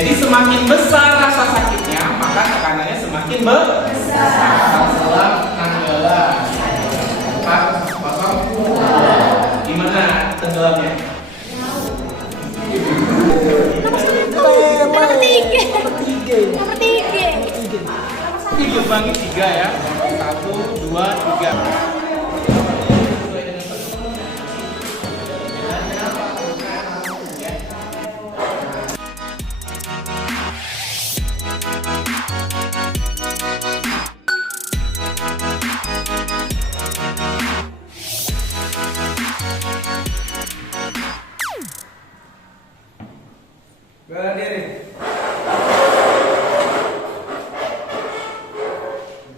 Jadi semakin besar rasa sakitnya, maka tekanannya semakin besar. Selam tenggelam. 4, 0, 2. Gimana tenggelamnya? Nomor 3. Dikurangi 3 ya. 1, 2, 3. Berdiri.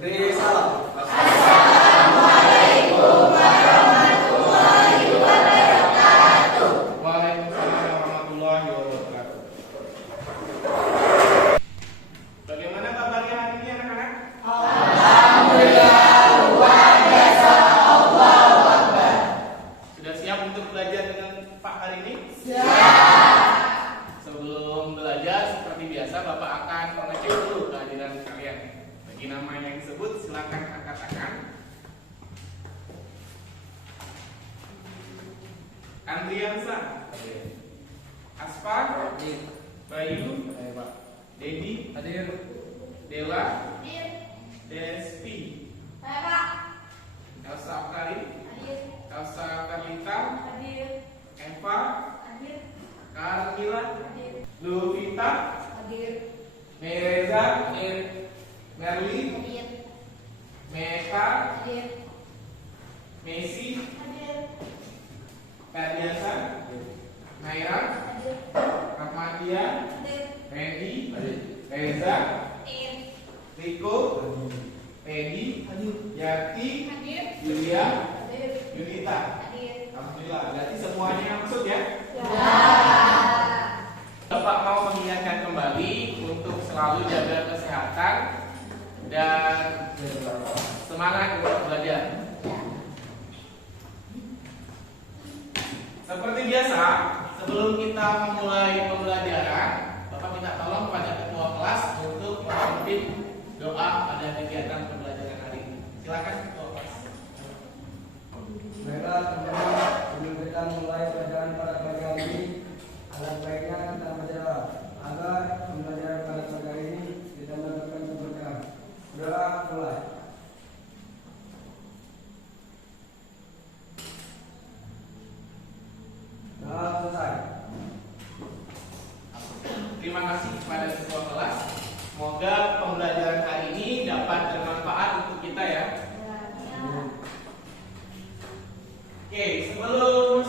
Beri salam. Assalamualaikum warahmatullahi wabarakatuh. Waalaikumsalam warahmatullahi wabarakatuh. Bagaimana kabarnya hari ini anak-anak? Alhamdulillah, luar biasa. Allahu Akbar. Sudah siap untuk belajar dengan Pak hari ini? Siap. Sebelum belajar seperti biasa Bapak akan mengecek dulu kehadiran kalian. Bagi nama yang disebut silakan angkat tangan. Andriansa, Asfar, Bayu, Dedi, Dela, Desti, Elsa Karim, Elsa Karlita, Eva, Carmila, Luvita, Mereza, Merli, Meka, Messi, Ferdiansa, Naira, Rahmadia, Randy, Reza, Riko, Pedi, Yati, Yulia, Yunita. Alhamdulillah, berarti semuanya maksud ya? Bapak mau mengingatkan kembali untuk selalu jaga kesehatan dan semangat untuk belajar. Seperti biasa, sebelum kita memulai pembelajaran, Bapak minta tolong pada ketua kelas untuk memimpin doa pada kegiatan pembelajaran hari ini. Silakan ketua kelas. Baiklah teman-teman, sebelum kita mulai pelajaran pada pagi hari ini, alangkah baiknya kita berdoa agar pembelajaran pada pagi hari ini kita mendapatkan keberkahan. Doa mulai. Doa selesai. Terima kasih kepada ketua kelas. Semoga pembelajaran hari ini dapat bermanfaat untuk kita ya. Oke, sebelum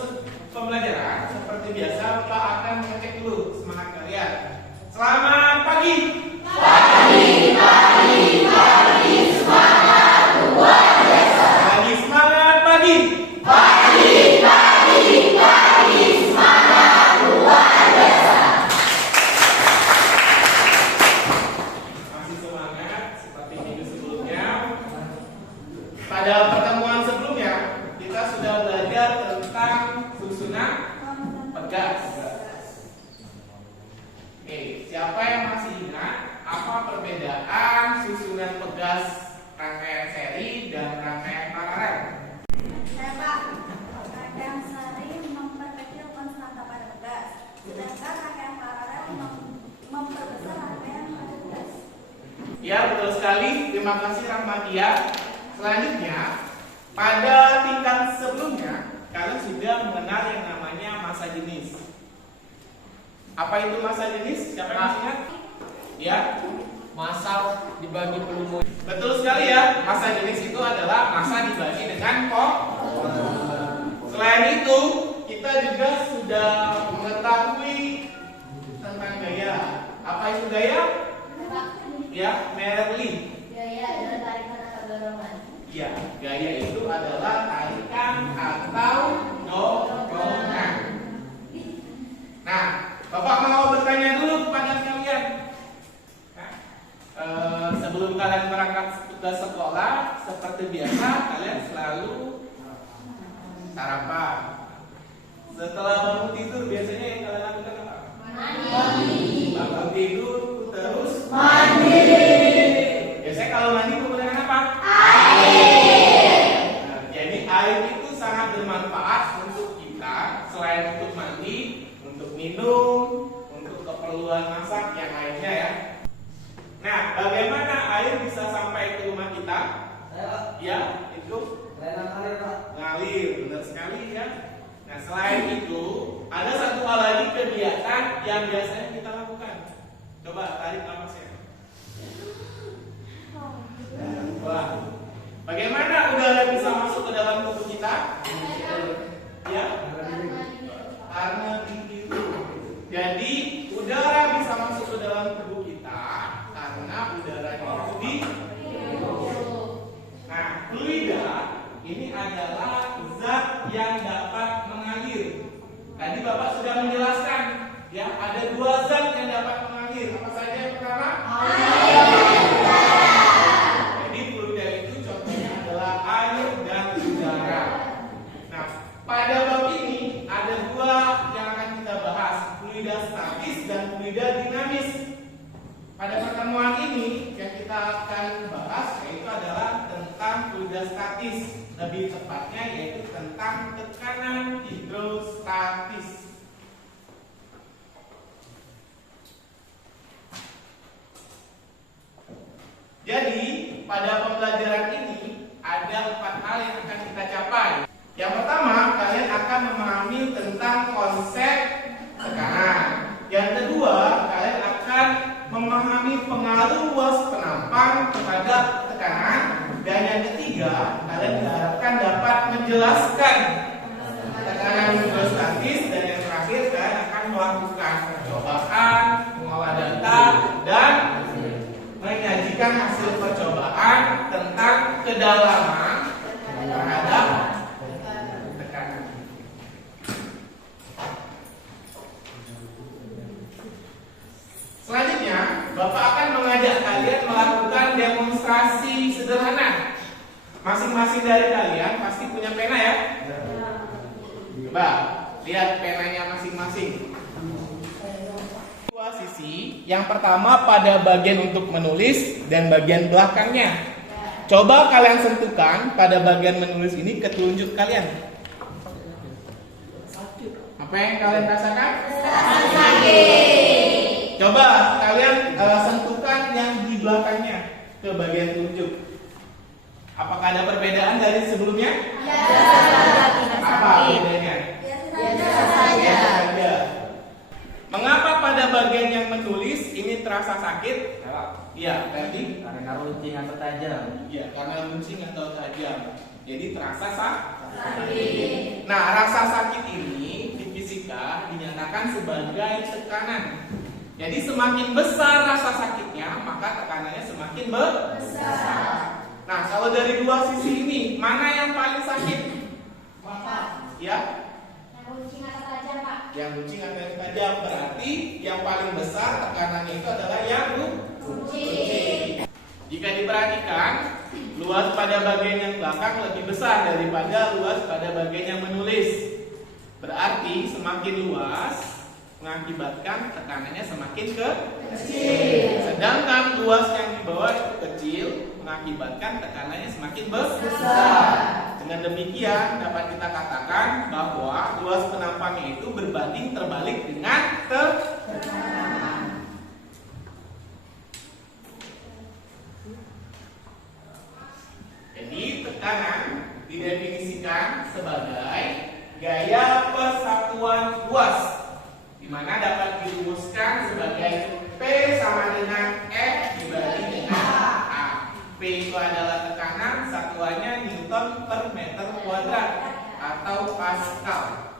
pembelajaran seperti biasa Bapak akan mengecek dulu semangat kalian. Selamat pagi. Pagi, semangat luar biasa. Lagi semangat pagi. Pagi, semangat luar biasa. Masih semangat seperti minggu sebelumnya. Pada pertemuan sebelumnya kita sudah belajar tentang susunan pegas. Oke, siapa yang masih ingat apa perbedaan susunan pegas rangkaian seri dan rangkaian paralel? Rangkaian seri memperkecil konstanta pada pegas, sedangkan rangkaian paralel memperbesar rangkaian pada pegas. Ya, betul sekali. Terima kasih Rahmatia. Selanjutnya, pada tingkat sebelumnya kalian sudah mengenal yang namanya massa jenis. Apa itu massa jenis? Siapa yang masih ingat? Ya, Massa dibagi pelumur. betul sekali ya. Massa jenis itu adalah massa dibagi dengan Selain itu, kita juga sudah mengetahui tentang gaya. Apa itu gaya? Ya, Merli. Gaya adalah tarikan atau dorongan. Ya, gaya itu adalah tarikan atau dorongan. Nah, Bapak mau bertanya dulu kepada kalian. Sebelum kalian berangkat ke sekolah, seperti biasa kalian selalu sarapan. Setelah bangun tidur biasanya yang kalian lakukan apa? Mandi. Bangun tidur yang biasanya kita lakukan. Coba tarik nafasnya. Wah, bagaimana udara bisa masuk ke dalam tubuh kita? Ya, karena tinggi. Jadi udara bisa masuk ke dalam tubuh kita karena udara itu di. Nah, fluida ini adalah zat yang dapat mengalir. Tadi Bapak sudah menjelaskan, ya ada dua zat yang dapat mengalir. Apa saja yang pertama? Jadi fluida itu contohnya adalah air dan udara. Nah, pada bab ini ada dua yang akan kita bahas, fluida statis dan fluida dinamis. Pada pertemuan ini yang kita akan bahas yaitu adalah tentang fluida statis, lebih tepatnya yaitu tentang tekanan hidrostatis. Jadi pada pembelajaran ini ada 4 hal yang akan kita capai. Yang pertama, kalian akan memahami tentang konsep tekanan. Yang kedua, kalian akan memahami pengaruh luas penampang terhadap tekanan. Dan yang ketiga, kalian diharapkan dapat menjelaskan tekanan hidrostatis. Dan yang terakhir, kalian akan melakukan percobaan, mengolah data, dan menyajikan hasil percobaan tentang kedalaman terhadap tekanan. Selanjutnya, Bapak akan mengajak kalian melakukan demonstrasi sederhana. Masing-masing dari kalian pasti punya pena ya? Coba lihat penanya masing-masing. Dua sisi. Yang pertama pada bagian untuk menulis dan bagian belakangnya. Coba kalian sentuhkan pada bagian menulis ini ke telunjuk kalian. Apa yang kalian rasakan? Coba kalian sentuhkan yang di belakangnya ke bagian telunjuk. Apakah ada perbedaan dari sebelumnya? Apa bedanya? Biasa saja. Mengapa pada bagian yang menulis ini terasa sakit? Iya, Ferdi. Karena runcing atau tajam. Iya, karena runcing atau tajam. Jadi terasa sakit. Nah, rasa sakit ini di fisika dinyatakan sebagai tekanan. Jadi semakin besar rasa sakitnya, maka tekanannya semakin besar. Nah, kalau dari dua sisi ini, mana yang paling sakit? Ya? Yang runcing atau yang tajam. Berarti yang paling besar tekanannya itu adalah yang runcing. Jika diperhatikan, luas pada bagian yang belakang lebih besar daripada luas pada bagian yang menulis. Berarti semakin luas mengakibatkan tekanannya semakin kecil. Sedangkan luas yang di bawah itu kecil mengakibatkan tekanannya semakin besar. Dengan demikian dapat kita katakan bahwa luas penampangnya itu berbanding terbalik dengan tekanan. Jadi tekanan didefinisikan sebagai gaya persatuan luas, di mana dapat dirumuskan sebagai P sama dengan F dibagi dengan A. P itu adalah tekanan, satuannya Newton per meter kuadrat atau Pascal.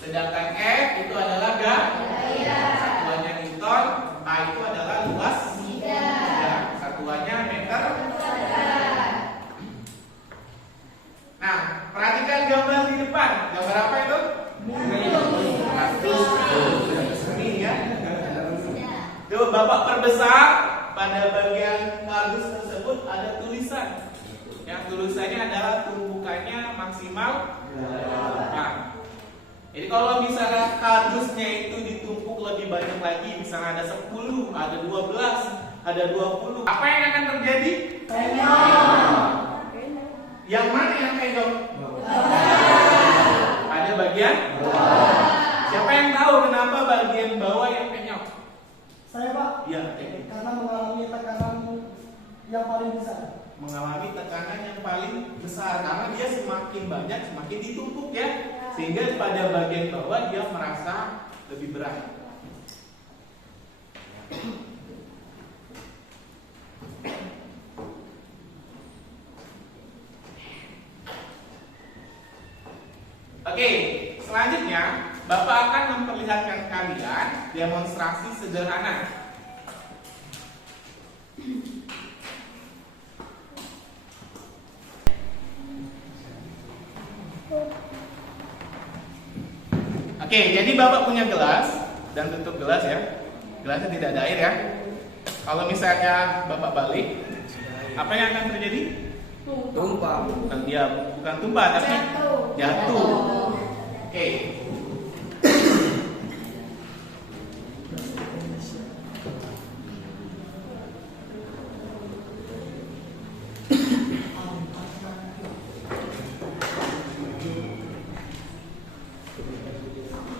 Sedangkan F itu adalah gaya, satuannya Newton. A itu adalah luas, satuannya meter kuadrat. Nah, perhatikan gambar di depan. Gambar apa itu? Ini ya. Coba Bapak perbesar. Pada bagian kardus tersebut ada tulisan. Yang tulisannya adalah tumpukannya maksimal 8. Jadi kalau misalnya kardusnya itu ditumpuk lebih banyak lagi, misalnya ada 10, ada 12, ada 20, apa yang akan terjadi? Yang mana yang penyok? Ada bagian bawah. Siapa yang tahu kenapa bagian bawah yang penyok? Saya Pak, Iya, karena mengalami tekanan yang paling besar. mengalami tekanan yang paling besar karena dia semakin banyak semakin ditumpuk ya, sehingga pada bagian bawah dia merasa lebih berat. Oke, selanjutnya Bapak akan memperlihatkan kalian demonstrasi sederhana. Oke, jadi Bapak punya gelas dan tutup gelas ya. Gelasnya tidak ada air ya. Kalau misalnya Bapak balik, apa yang akan terjadi? Tumpah. Bukan tumpah tapi jatuh. Oke.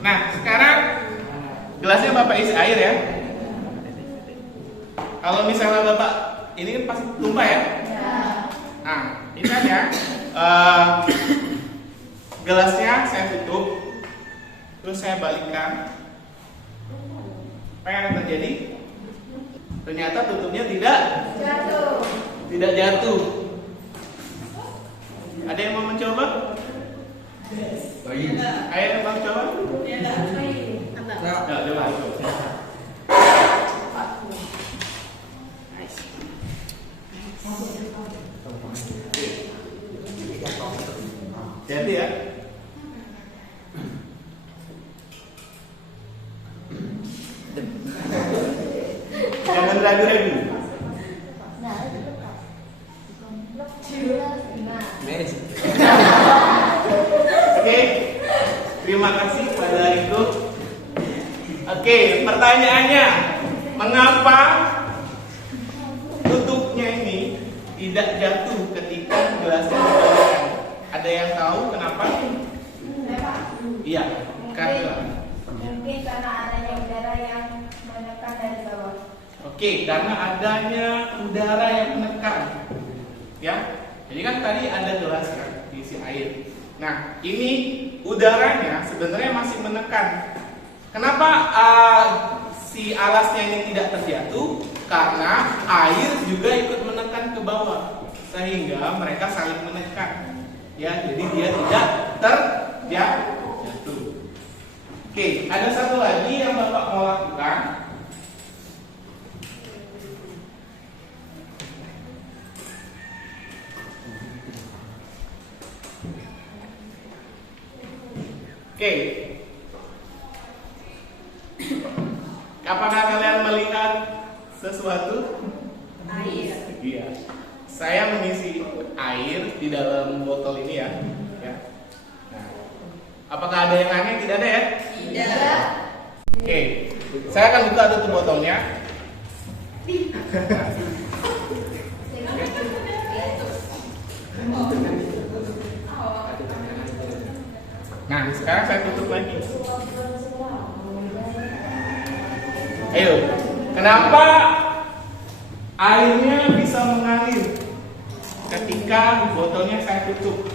Nah, sekarang gelasnya Bapak isi air ya. Kalau misalnya Bapak ini kan pasti tumpah ya. Nah, ini kan ya. Gelasnya saya tutup, terus saya balikkan. Apa yang akan terjadi? Ternyata tutupnya tidak jatuh. Ada yang mau mencoba? Ayo yang mau coba? Nah, coba. Jadi ya. Jangan ragu-ragu. Oke, terima kasih pada itu. Oke, pertanyaannya, mengapa tutupnya ini tidak jatuh ketika gelasnya dibalikkan? Ada yang tahu kenapa? Iya, karena Mungkin karena adanya udara yang menekan dari bawah. Oke, karena adanya udara yang menekan. Ya. Jadi kan tadi ada gelas kan diisi air. Nah, ini udaranya sebenarnya masih menekan. Kenapa si alasnya ini tidak terjatuh? Karena air juga ikut menekan ke bawah, sehingga mereka saling menekan. Ya, jadi dia tidak terjatuh. Oke, ada satu lagi yang Bapak mau lakukan. Oke. Apakah kalian melihat sesuatu? Air. Iya. Saya mengisi air di dalam botol ini ya. Nah, apakah ada yang aneh? Tidak ada ya? Tidak. Oke. Saya akan buka tutup botolnya. Nah, sekarang saya tutup lagi. Ayo, kenapa airnya bisa mengalir ketika botolnya saya tutup?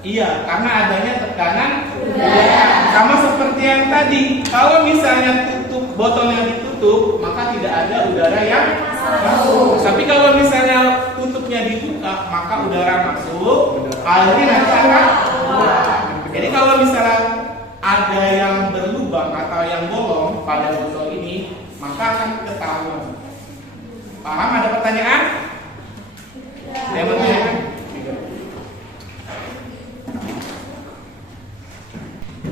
Iya, karena adanya tekanan udara. Sama seperti yang tadi. Kalau misalnya botolnya ditutup, maka tidak ada udara yang masuk. Tapi kalau misalnya tutupnya dibuka, maka udara masuk. Airnya nanti akan keluar. Jadi kalau misalnya ada yang berlubang atau yang bolong pada botol ini, maka akan ketahuan. Paham? Ada pertanyaan? Ada pertanyaan?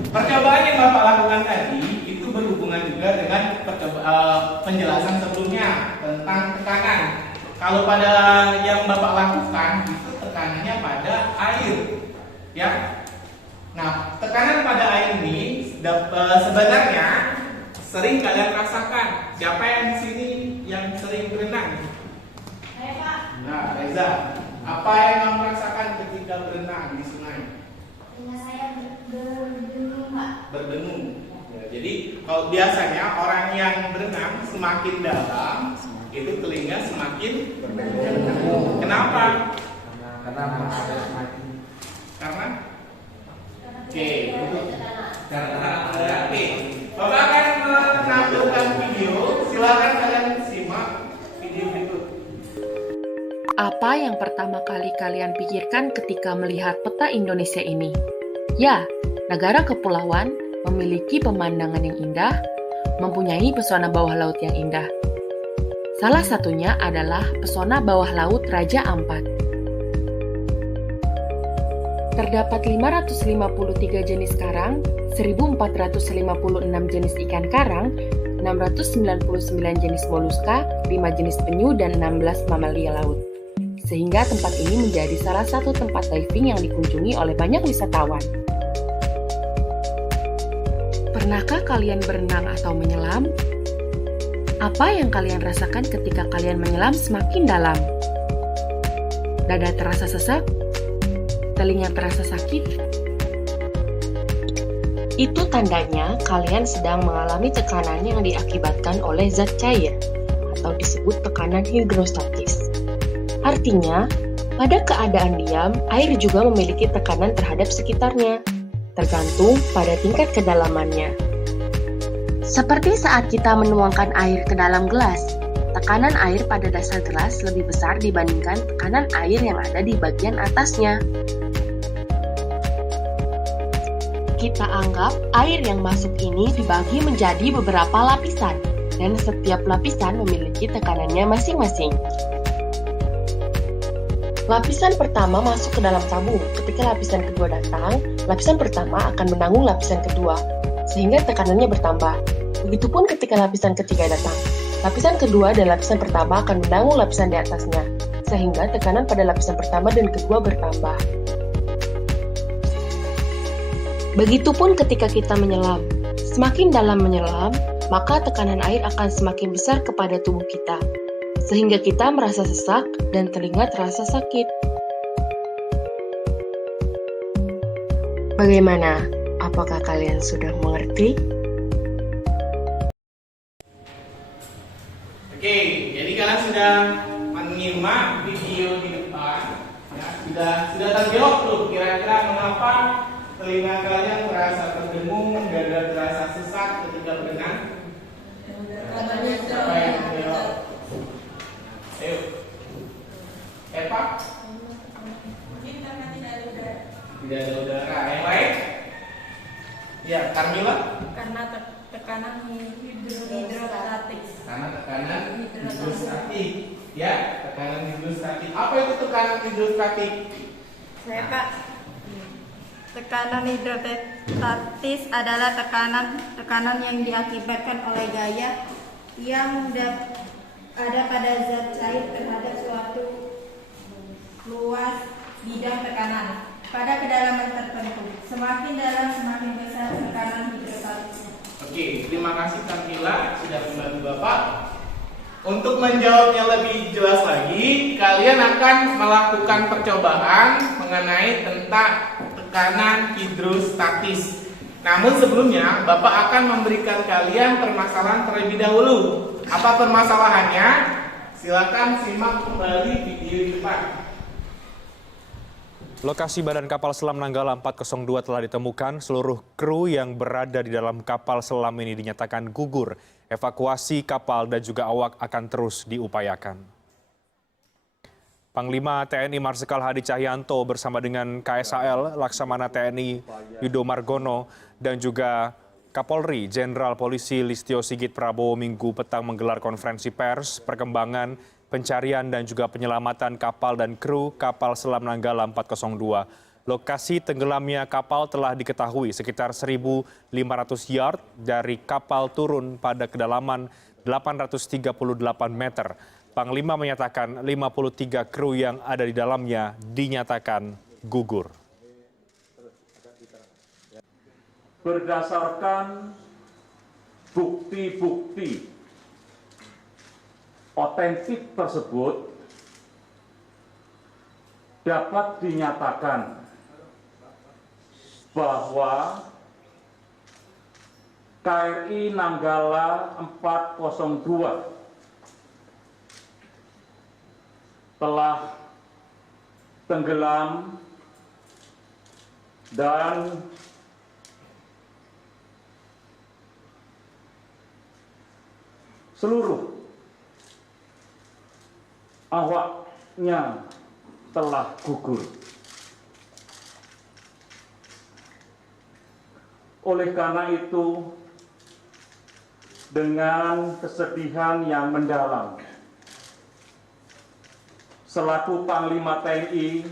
Percobaan yang Bapak lakukan tadi itu berhubungan juga dengan penjelasan sebelumnya tentang tekanan. Kalau pada yang Bapak lakukan itu tekanannya pada air, ya. Nah, tekanan pada air ini sebenarnya sering kalian rasakan. Siapa yang di sini yang sering berenang? Saya, Pak. Nah, Reza, apa yang kamu rasakan ketika berenang di sungai? Saya berdengung, Pak. Berdengung. Ya, jadi kalau biasanya orang yang berenang semakin dalam itu telinga semakin berdengung. Kenapa? Karena ada semakin. Karena oke. Bapak akan menampilkan video. Silakan kalian simak video berikut. Apa yang pertama kali kalian pikirkan ketika melihat peta Indonesia ini? Ya, negara kepulauan memiliki pemandangan yang indah, mempunyai pesona bawah laut yang indah. Salah satunya adalah pesona bawah laut Raja Ampat. Terdapat 553 jenis karang, 1456 jenis ikan karang, 699 jenis moluska, 5 jenis penyu, dan 16 mamalia laut. Sehingga tempat ini menjadi salah satu tempat diving yang dikunjungi oleh banyak wisatawan. Pernahkah kalian berenang atau menyelam? Apa yang kalian rasakan ketika kalian menyelam semakin dalam? Dada terasa sesak? Telinga terasa sakit? Itu tandanya kalian sedang mengalami tekanan yang diakibatkan oleh zat cair atau disebut tekanan hidrostatis. Artinya, pada keadaan diam, air juga memiliki tekanan terhadap sekitarnya, tergantung pada tingkat kedalamannya. Seperti saat kita menuangkan air ke dalam gelas, tekanan air pada dasar gelas lebih besar dibandingkan tekanan air yang ada di bagian atasnya. Kita anggap air yang masuk ini dibagi menjadi beberapa lapisan, dan setiap lapisan memiliki tekanannya masing-masing. Lapisan pertama masuk ke dalam tabung. Ketika lapisan kedua datang, lapisan pertama akan menanggung lapisan kedua, sehingga tekanannya bertambah. Begitupun ketika lapisan ketiga datang. Lapisan kedua dan lapisan pertama akan menanggung lapisan di atasnya, sehingga tekanan pada lapisan pertama dan kedua bertambah. Begitupun ketika kita menyelam. Semakin dalam menyelam, maka tekanan air akan semakin besar kepada tubuh kita, sehingga kita merasa sesak dan telinga terasa sakit. Bagaimana? Apakah kalian sudah mengerti? Oke, jadi kalian sudah menyimak video di depan, ya, sudah terjawab tuh kira-kira mengapa telinga kalian terasa terdengung, dada terasa sesak ketika berenang. Siapa yang menjawab? Ayo, Eva? Mungkin karena tidak ada udara. Tidak ada udara. Yang lain? Ya, Carmila? Karena tekanan hidrostatik. Karena tekanan hidrostatik. Ya, tekanan hidrostatik. Apa itu tekanan hidrostatik? Saya Pak. Tekanan hidrostatis adalah tekanan yang diakibatkan oleh gaya yang ada pada zat cair terhadap suatu luas bidang tekanan pada kedalaman tertentu. Semakin dalam semakin besar tekanan hidrostatisnya. Oke, terima kasih Kamila sudah membantu Bapak. Untuk menjawabnya lebih jelas lagi, kalian akan melakukan percobaan mengenai tentang tekanan hidrostatis. Namun sebelumnya, Bapak akan memberikan kalian permasalahan terlebih dahulu. Apa permasalahannya? Silakan simak kembali video di depan. Lokasi badan kapal selam Nanggala 402 telah ditemukan. Seluruh kru yang berada di dalam kapal selam ini dinyatakan gugur. Evakuasi kapal dan juga awak akan terus diupayakan. Panglima TNI Marsikal Hadi Cahyanto bersama dengan KSAL Laksamana TNI Yudo Margono dan juga Kapolri Jenderal Polisi Listio Sigit Prabowo Minggu petang menggelar konferensi pers perkembangan pencarian dan juga penyelamatan kapal dan kru kapal selam Nanggala 402. Lokasi tenggelamnya kapal telah diketahui sekitar 1.500 yard dari kapal turun pada kedalaman 838 meter. Panglima menyatakan 53 kru yang ada di dalamnya dinyatakan gugur. Berdasarkan bukti-bukti otentik tersebut dapat dinyatakan bahwa KRI Nanggala 402 telah tenggelam dan seluruh awaknya telah gugur. Oleh karena itu, dengan kesedihan yang mendalam, selaku Panglima TNI,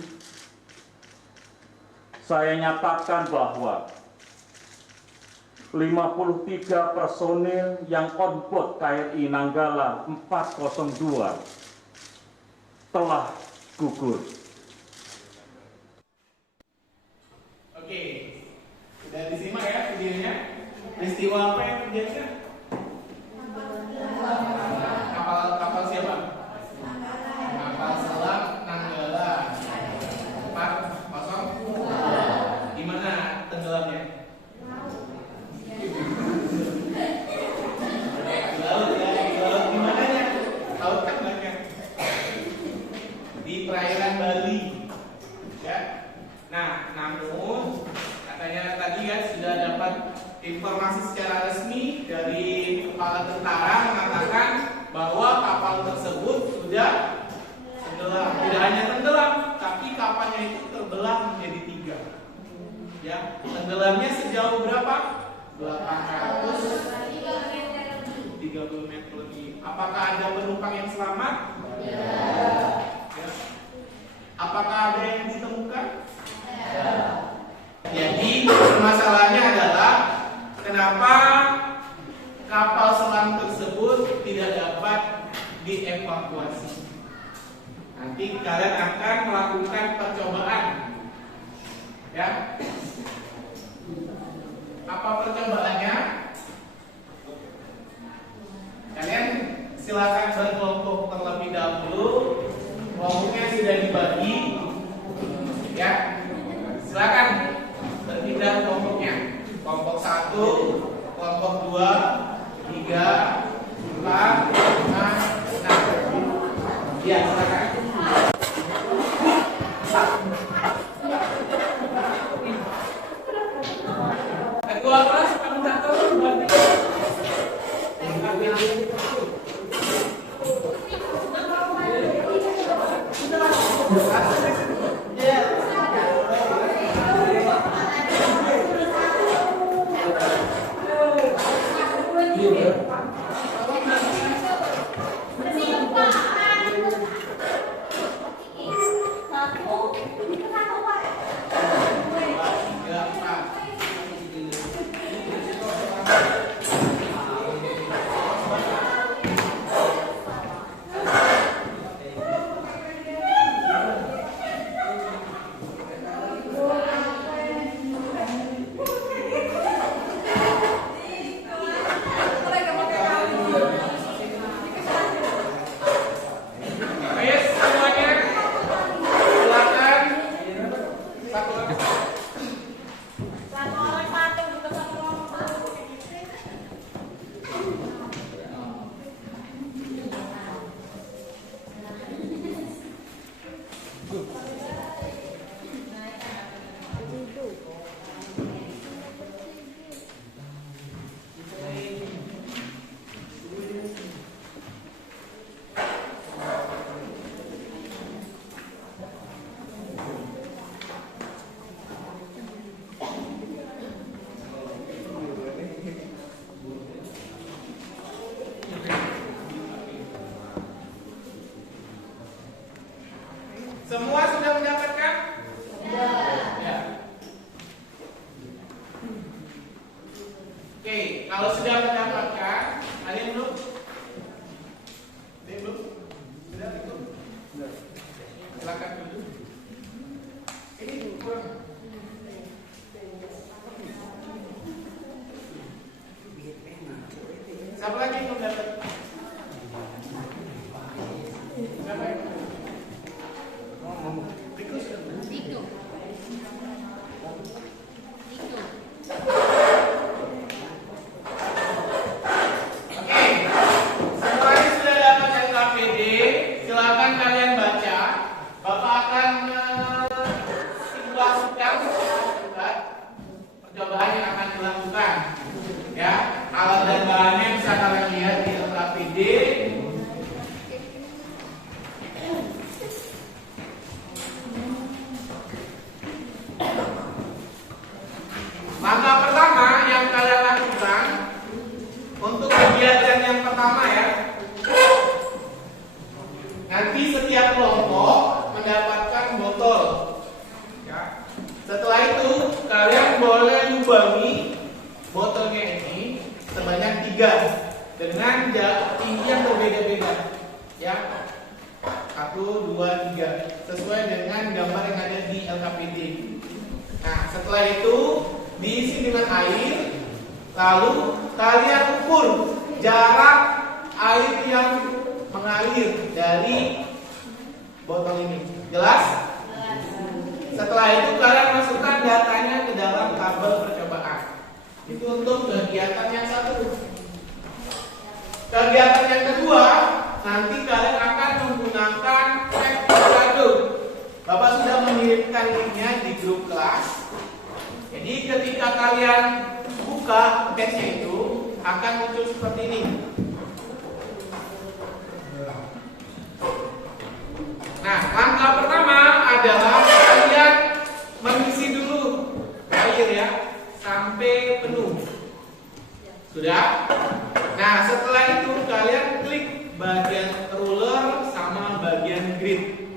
saya nyatakan bahwa 53 personil yang on board KRI Nanggala 402 telah gugur. Oke, sudah disimak ya videonya. Peristiwa apa yang terjadi? Kapal siapa? Kapal selam Nanggala 402. Di mana tenggelamnya? Di laut ya, di laut di mananya? Laut kan banyak. Di perairan Bali. Ya. Nah, namun katanya tadi kan sudah dapat informasi secara resmi dari kepala tentara mengatakan bahwa kapal tersebut sudah tenggelam. Tidak hanya tenggelam, tapi kapalnya itu terbelah menjadi 3. Ya, tenggelamnya sejauh berapa? 830 meter lebih. Apakah ada penumpang yang selamat? Ya. Apakah ada yang ditemukan? Jadi permasalahannya adalah kenapa kapal selam tersebut tidak dapat dievakuasi. Nanti kalian akan melakukan percobaan. Ya. Apa percobaannya? Kalian silakan berkelompok terlebih dahulu. Kelompoknya sudah dibagi. Ya. Silakan berpindah kelompoknya. Kelompok 1, kelompok 2, 3, 4, 5, 6. Ya, silakan. Ketua kelas kamu tak tahu berarti. Semua sudah mendapatkan? Ya. Oke, kalau sudah mendapatkan, kalian belum? Belum? Sudah belum? Silakan dulu. Ini kurang. Siapa lagi yang belum dapat? Siapa yang? Percobaan yang akan dilakukan, ya, alat dan bahannya bisa kalian lihat di LKPD. Untuk kegiatan yang pertama ya, nanti setiap kelompok mendapatkan botol. Ya. Setelah itu kalian boleh lubangi botolnya ini sebanyak 3 dengan tinggi yang berbeda-beda. Ya, 1, 2, 3 sesuai dengan gambar yang ada di LKPD. Nah, setelah itu diisi dengan air, lalu kalian ukur jarak air yang mengalir dari botol ini. Jelas? Setelah itu kalian masukkan datanya ke dalam tabel percobaan. Itu untuk kegiatan yang satu. Kegiatan yang kedua, nanti kalian akan menggunakan Avocado. Bapak sudah mengirimkan linknya di grup kelas. Jadi ketika kalian buka tesnya itu akan muncul seperti ini. Nah, langkah pertama adalah kalian mengisi dulu air ya sampai penuh. Sudah? Nah, setelah itu kalian klik bagian ruler sama bagian grid.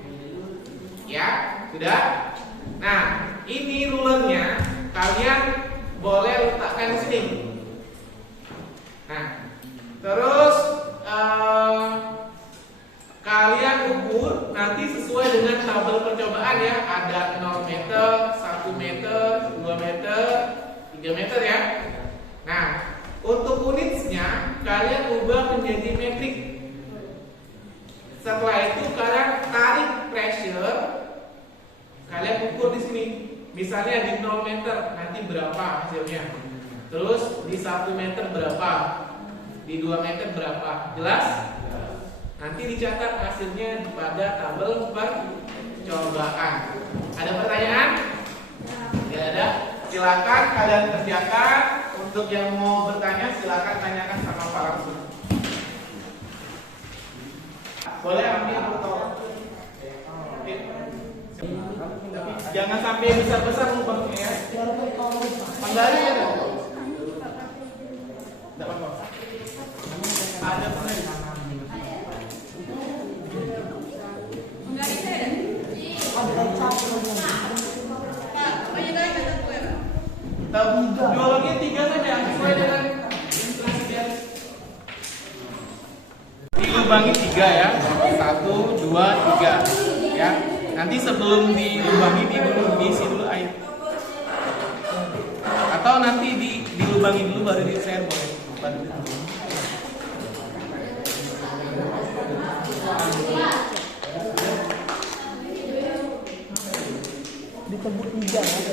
Ya, sudah? Nah, ini rulernya kalian boleh letakkan di sini. Nah, terus kalian ukur nanti sesuai dengan tabel percobaan ya. Ada 0 meter, 1 meter, 2 meter, 3 meter ya. Nah, untuk unitsnya kalian ubah menjadi metrik. Setelah itu kalian tarik pressure, kalian ukur di sini. Misalnya di 0 meter nanti berapa hasilnya. Terus di 1 meter berapa, di 2 meter berapa. Jelas? Nanti dicatat hasilnya pada tabel percobaan. Ada pertanyaan? Tidak ada? Silakan kalian kerjakan. Untuk yang mau bertanya silakan tanyakan sama Pak langsung. Boleh ambil foto. Oke. Jangan sampai besar-besar lubangnya ya. Penggali ada? Tidak apa-apa. Ada penggali. Biologi 3 saja sesuai dengan instruksi dia. Dilubangi 3 ya. 1, 2, 3 ya. Nanti sebelum dilubangi diisi dulu air. Atau nanti dilubangi dulu baru di-share boleh. Ditebuk 3 ya.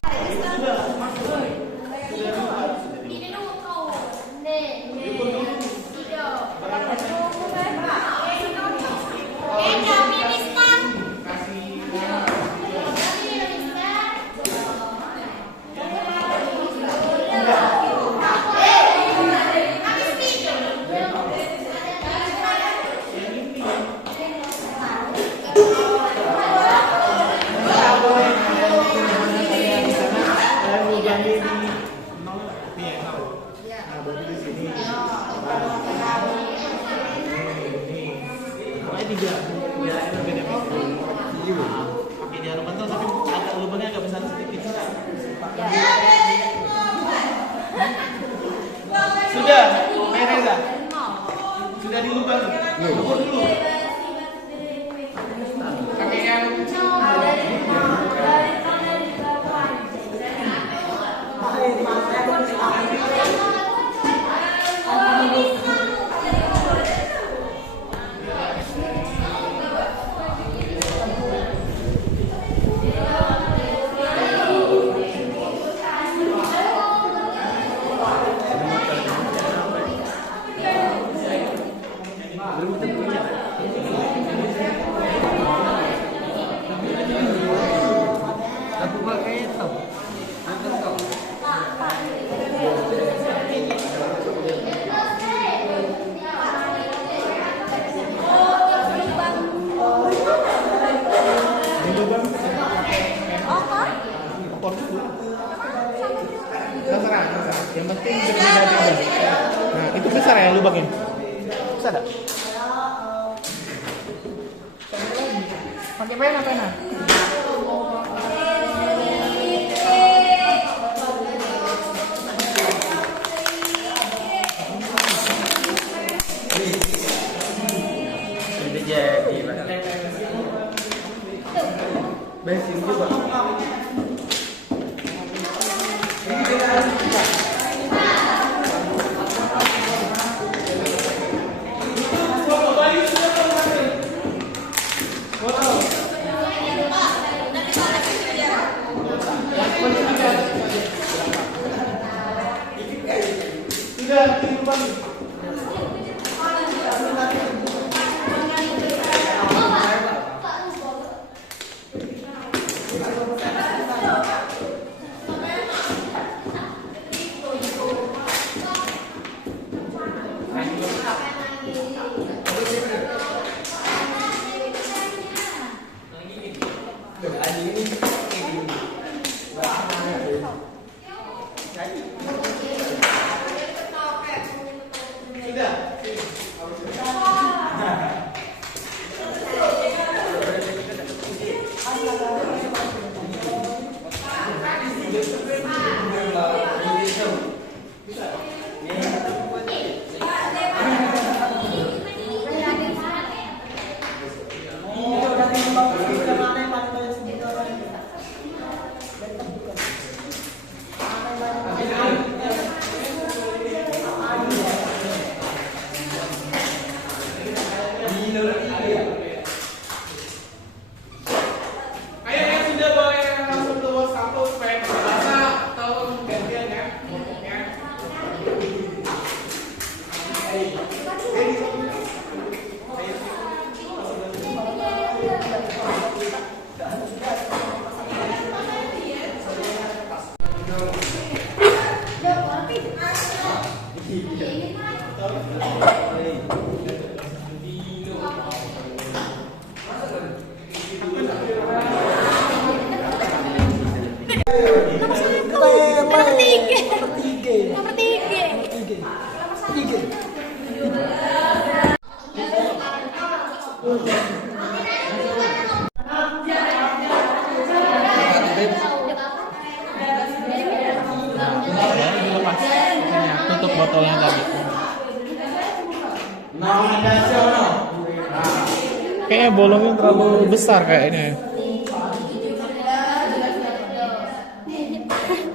Oke, jangan lupa tapi agak lubangnya agak besar sedikit. Sudah, Mereza. Sudah dilubangi. Ukur dulu. Pakai yang terserah. Yang penting berbeda-beda. Nah, itu besar ya lubangnya? Bisa nggak? Pakai pena. Ini jadi bensin juga. Ayo yang sudah boleh langsung ke bawah satu supaya basah atau gantian ya. Tutup botolnya tadi. Kayaknya bolongnya terlalu besar kayaknya.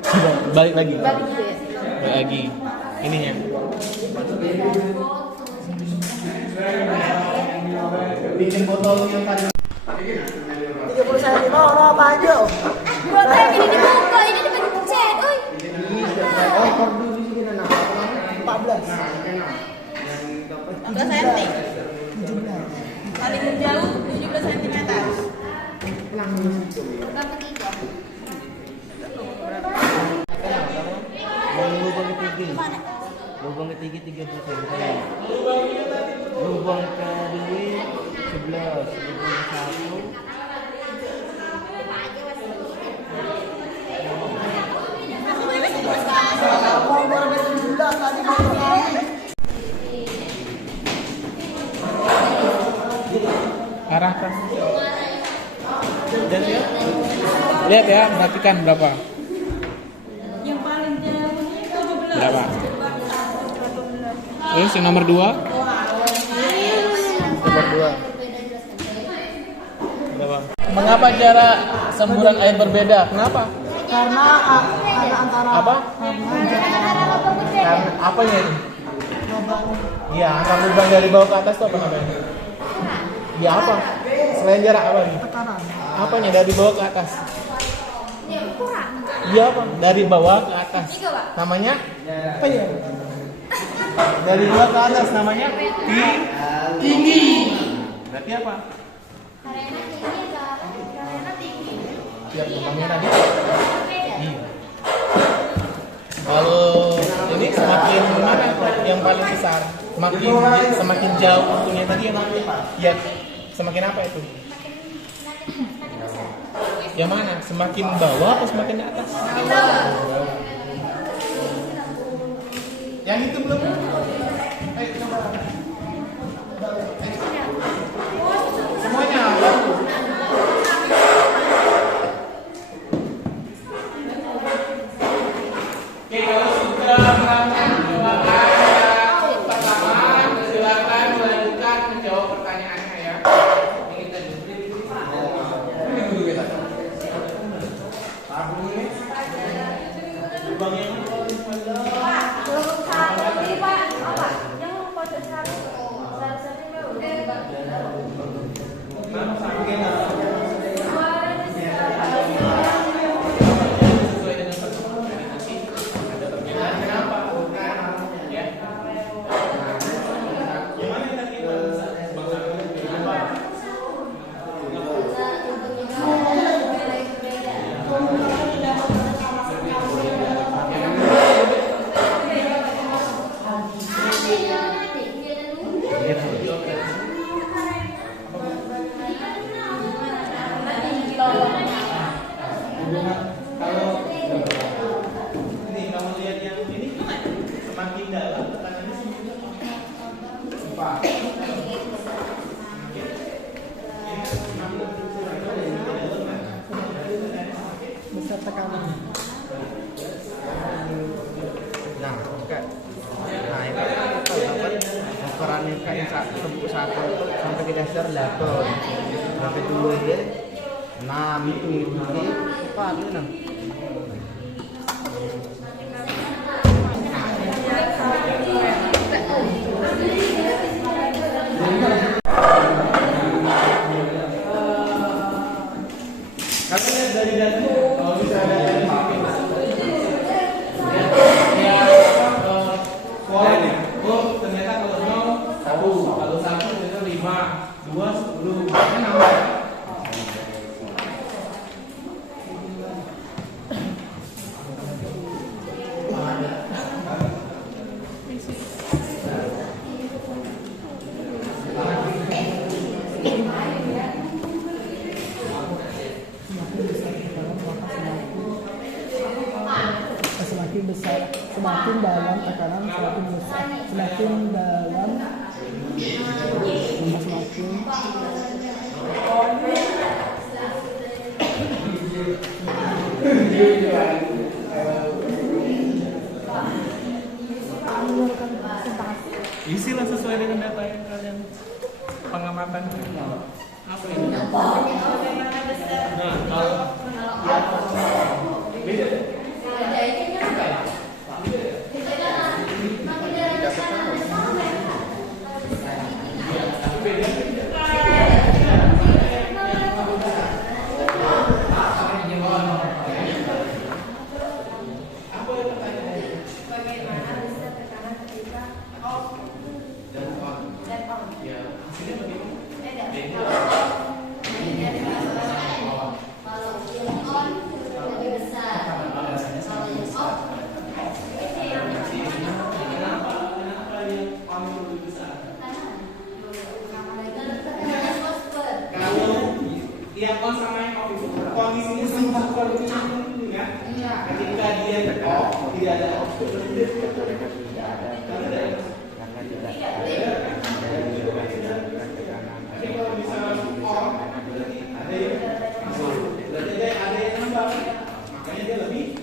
Coba balik lagi. Balik lagi. Ininya. Bikin botol yang tadi. 30 cm mau apa aja? Botol yang ini dibuka, ini dipencet, oi. Oh, kordu di sini nah. 14. 14 cm. Paling jauh 17 cm. Lubang ketiga. Lubang ketiga 30 cm. Lubang kedua 11. Lubang satu. Mau berapa 17 tadi mau kali. Arahkan. Dan ya. Lihat ya, perhatikan berapa. Yang paling jauh ini 17. Berapa? Terus yang nomor 2? Nomor 2. Berapa? Mengapa cara semburan air berbeda? Kenapa? Karena antara Apa? Karena apanya itu? Iya, angka lubang dari bawah ke atas itu apa namanya? Iya apa? Selain jarak apa nih? tekanan. Apanya dari bawah ke atas? Iya apa? Dari bawah ke atas. Namanya? Apa ya? Dari bawah ke atas namanya? Tinggi. Berarti apa? Siap lubangnya tadi? Iya. Kalau ini semakin mana yang paling besar? Semakin jauh waktunya tadi yang ya semakin apa itu? Yang mana? Semakin bawah atau semakin di atas? Yang itu belum. Ayo. Kalau ini kamu lihat yang ini semakin dalam tekanannya semakin cepat. Besar tekanan. Nah, oke. Nah, ini dapat ukurannya kayak satu sampai ke dasar level. Sampai dulu ya. 6 itu cepat itu 6. Kami lihat dari datanya, kalau bisa datanya semakin kualnya. Oh, ternyata kalau 0, 1, kalau 1 ternyata 5, 2, 10, kan nambah. Semakin besar, semakin dalam tekanan semakin besar, semakin dalam semakin Isilah sesuai dengan data yang kalian pengamatan. Apa ini? Nah, kalau beda. Yang on sama yang off itu kondisinya sama seperti ya. Ketika dia off, tidak ada off. Tapi kalau misalnya on, ada yang masuk. Berarti ada yang nambah. Makanya dia lebih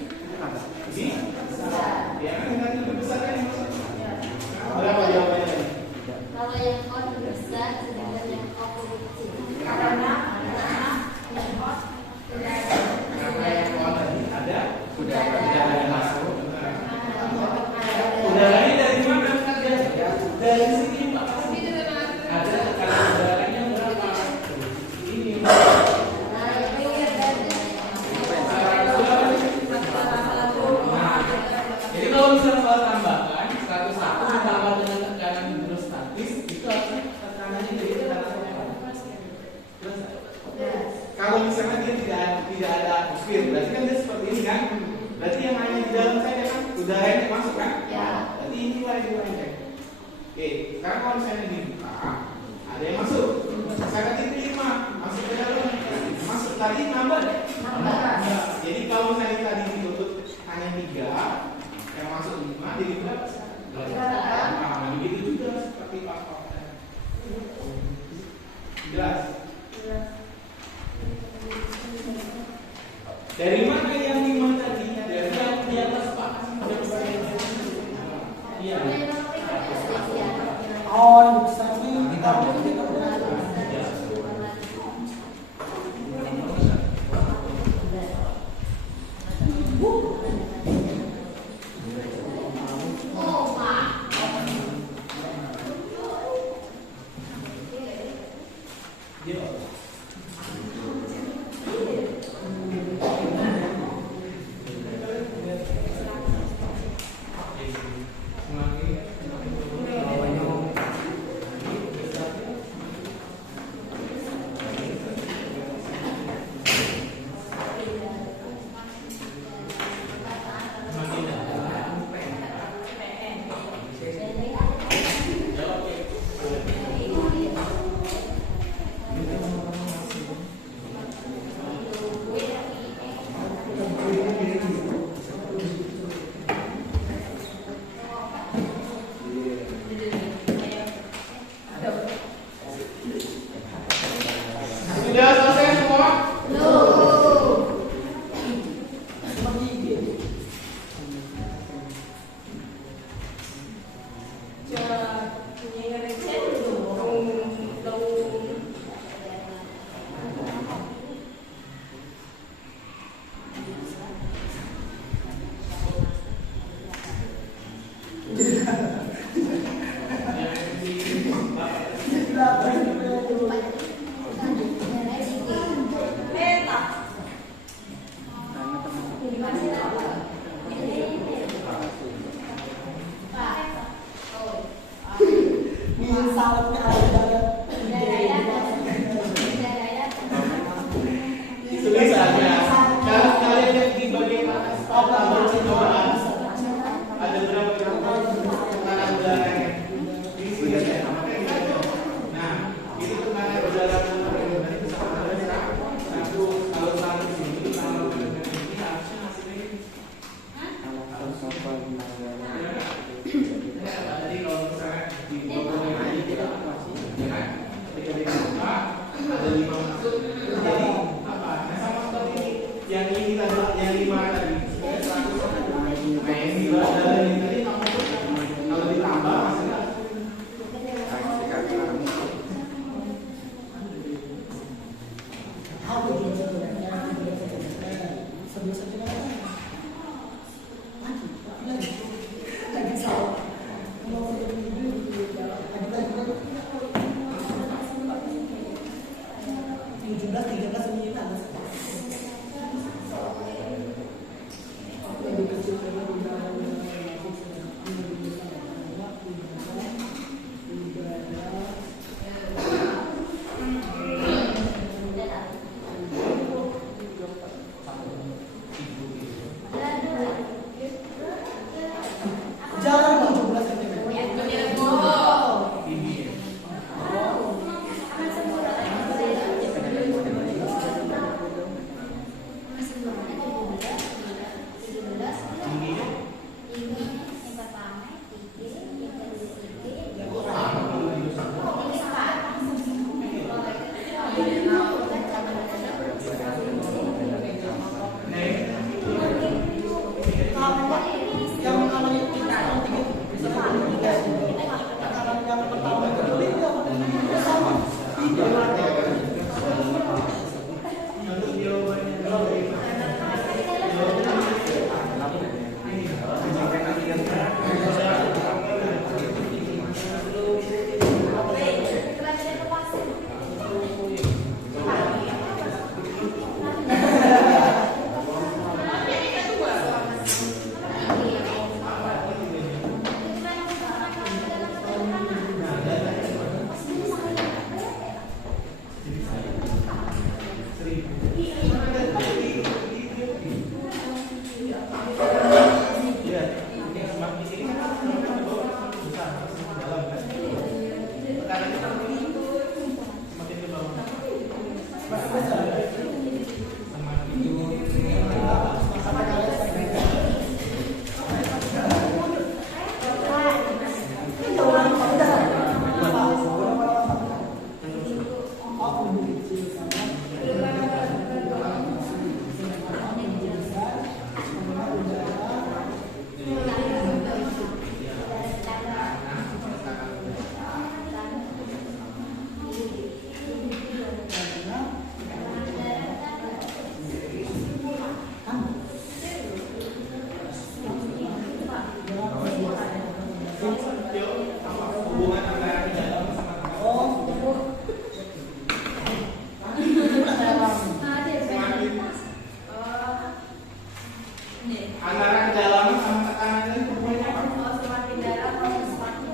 besar. Ya, nanti lebih besar kan yang masuk. Berapa jawabannya? Kalau yang on lebih besar, sedangkan yang off lebih kecil. Karena yang on tadi ada udara yang masuk. Udaranya dari mana? Dari sini Pak. Ada tekanan udaranya berapa? Ini. Nah, jadi kalau misalnya soal tambahan 101 ditambah dengan tekanan hidrostatis itu artinya tekanannya dari tekanannya apa? Kalau misalnya dia tidak ada atmosfer, berarti kan dia seperti ini kan? Berarti yang hanya di dalam saja kan udara yang masuk kan? Ya. Berarti ini yang cek. Oke, sekarang kalau misalnya dibuka, ada yang masuk. Saya titik 5 masuk ke dalam. Masuk tadi nambah. Nambah. Jadi kalau misalnya tadi ditutup hanya 3, yang masuk 5 jadi berapa? Nah, begitu juga seperti Pak. Jelas. Dari mana yang 5 tadi? Dari yang di atas Pak. Iya. on besar ini salapnya ada Tulis saja. Kalau kalian lihat di bagian atas tabel percobaan, ada berapa tekanan udaranya? Di sini ya. Nah, itu tekanan udara satu. Kalau satu di sini sama dengan ini harusnya hasilnya ini. Jadi kalau misalnya di dokumen ini kita pasti, ya kan? Ketika dibuka ada 5 masuk. Jadi apa? Nah, sama seperti ini. Yang ini tadi, yang 5 tadi, sebenarnya 100. Nah, yang di bawah dari ini tadi kalau ditambah hasilnya. Antara kedalaman sama tekanan itu hubungannya apa? Semakin dalam atau semakin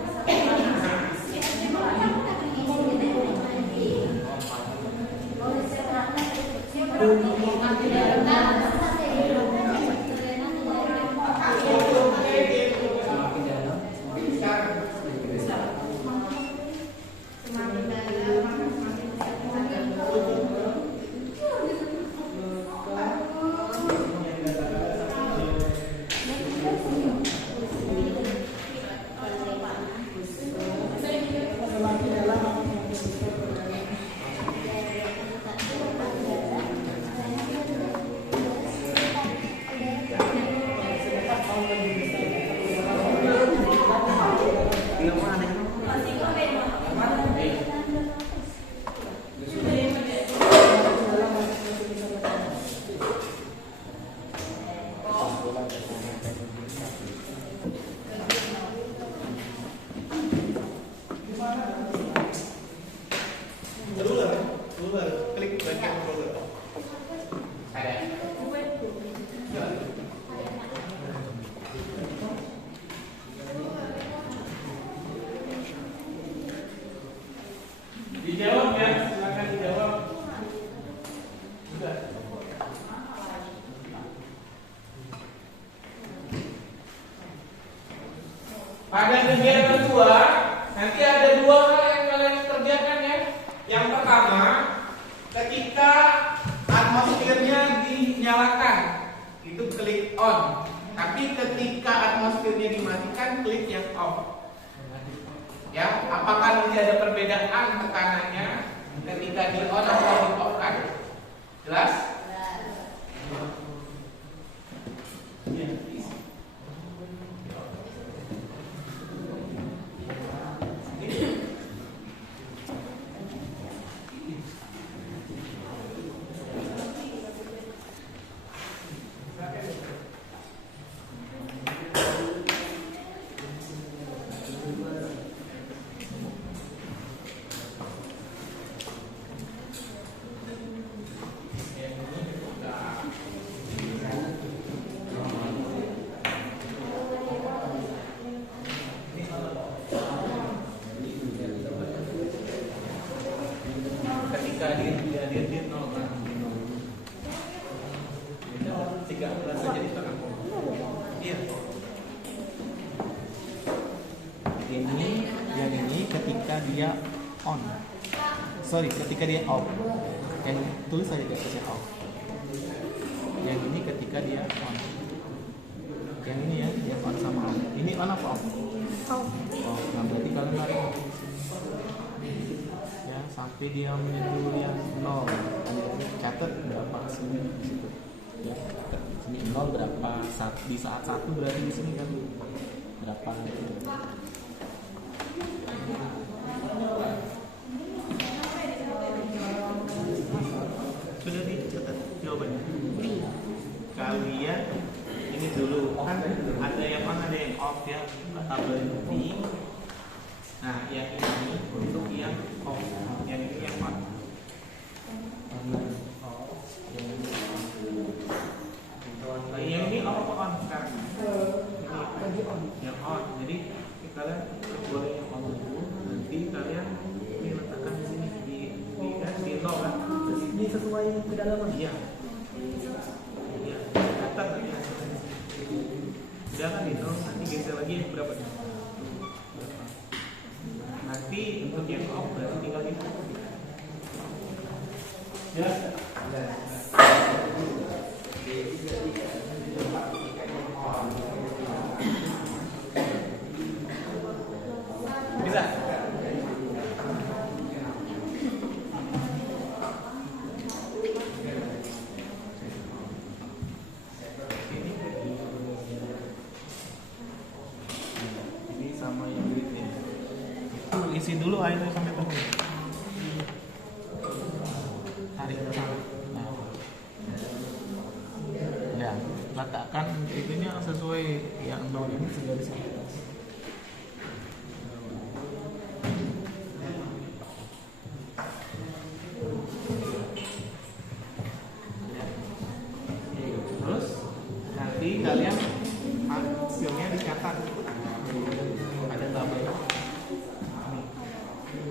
ketika atmosfernya dinyalakan itu klik on, tapi ketika atmosfernya dimatikan klik yang off. Ya, apakah nanti ada perbedaan tekanannya ketika di on atau di off kan? Jelas? Ini ketika dia on, ketika dia off. Yang tulis aja di atasnya off. Yang ini ketika dia on. Yang ini ya, dia on sama on. Ini on apa off? Off. Nah berarti kalian harus off. Ya sampai dia menyentuh yang 0. Catat berapa sini di situ. Ya, sini 0 berapa di saat 1 berarti di sini kan berapa gitu. Sudah dicatat jawabannya. Kalian ini dulu kan ada yang on ada yang off ya, tabel ini. Nah yang ini untuk yang off, yang ini yang on. Nah, yang ini off apa on sekarang? Ini yang on. Jadi kalian boleh yang on dulu. Nanti kalian ini letakkan di sini di nol kan? Ini sesuai kedalaman. Iya. Iya. Catat nanti. Sudah kan di nol. Nanti geser lagi berapa? Nanti untuk yang off berarti tinggal itu. Ya. Bisa. Ini sama yang berikutnya. Itu isi dulu airnya sampai penuh. Tarik ke sana. Nah. Ya, letakkan itunya sesuai yang 0 ini segaris atas. Terus nanti kalian hasilnya dicatat. Ada tabel.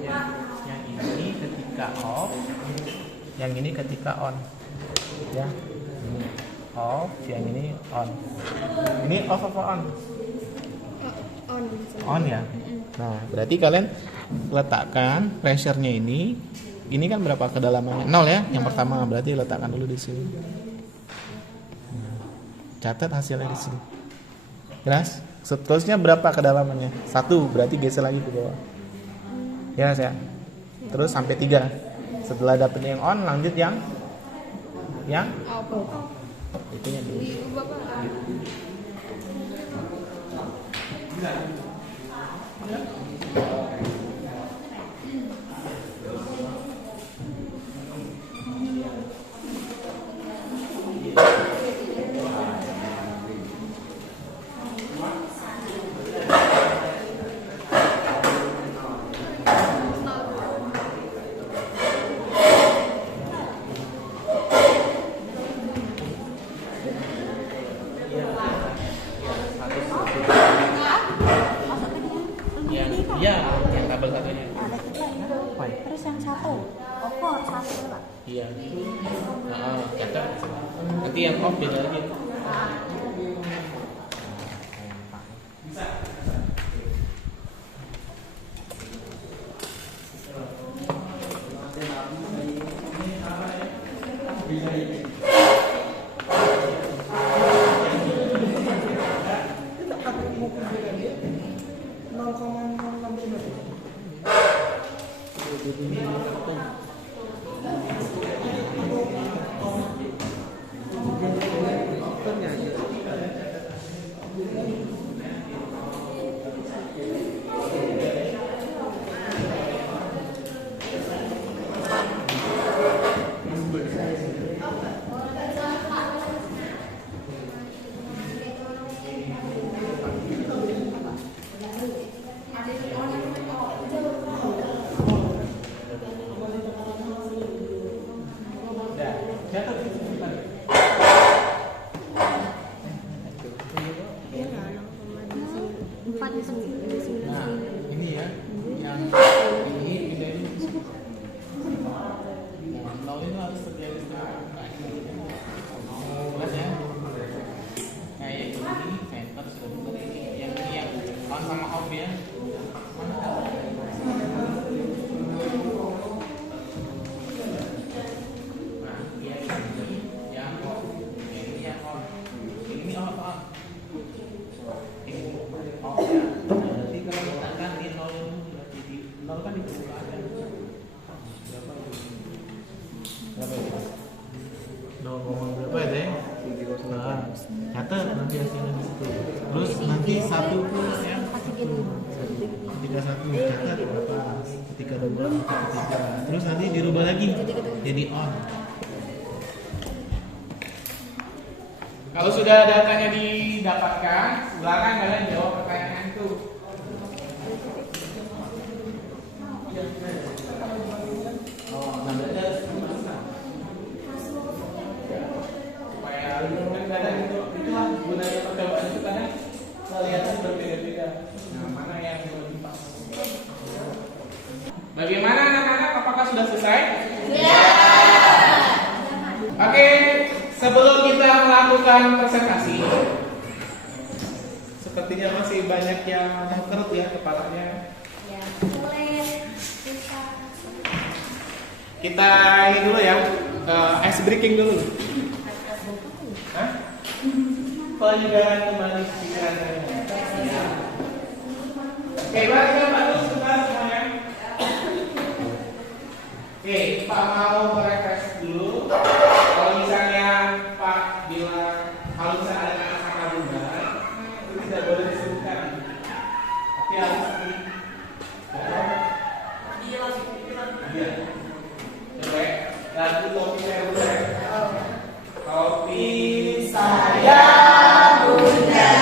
Yang ini ketika off, yang ini ketika on. Ya. Ini off, yang ini on. Ini off apa on? On ya. Nah, berarti kalian letakkan pressure-nya ini. Ini kan berapa kedalamannya? 0 ya. Yang pertama berarti letakkan dulu di sini. Nah, catat hasilnya di sini. Jelas? Seterusnya berapa kedalamannya? 1, berarti geser lagi ke bawah. Ya, ya. Terus sampai 3. Setelah dapet yang on, lanjut yang itunya dulu. Iya, yang tabel satunya. Ada kita ya. Terus yang 1. Off 1 Pak. Iya. Catat. Nanti yang off beda lagi. Bisa. Nah, ini ya, yang ini pindahin ke sini. Nah, nol ini harus terjadi sekarang. Jelas ya? Kayak ini center sudah ini, yang on sama off ya. Nah, yang ini yang off, ini yang on, ini off. Oh ya, nanti kalau letakkan di nol berarti di nol kan itu ada berapa itu? 0, berapa ya deh? Nah, catat nanti hasilnya di situ. Terus nanti satu plus ya, ketika satu catat berapa? Ketika dua, ketika terus nanti dirubah lagi jadi on. Kalau sudah datanya didapatkan, silakan kalian jawab pertanyaan itu. Supaya kan kadang itulah gunanya percobaan itu karena kelihatan berbeda-beda. Nah, mana yang lebih pas? Bagaimana anak-anak? Apakah sudah selesai? Ya. Oke. Sebelum kita melakukan presentasi, sepertinya masih banyak yang kerut ya kepalanya. Ya, boleh. Kita ini dulu ya, ice breaking dulu. Hah? Penyegaran kembali pikiran kalian. Oke, mari kita bantu sebentar semuanya. Oke, Pak mau merefresh dulu. Kalau misalnya Pak bilang kalau misalnya ada kata-kata bunda, itu tidak boleh disebutkan. Tapi harus di iya. Coba ya, lagu topi saya bunda. Topi saya bunda.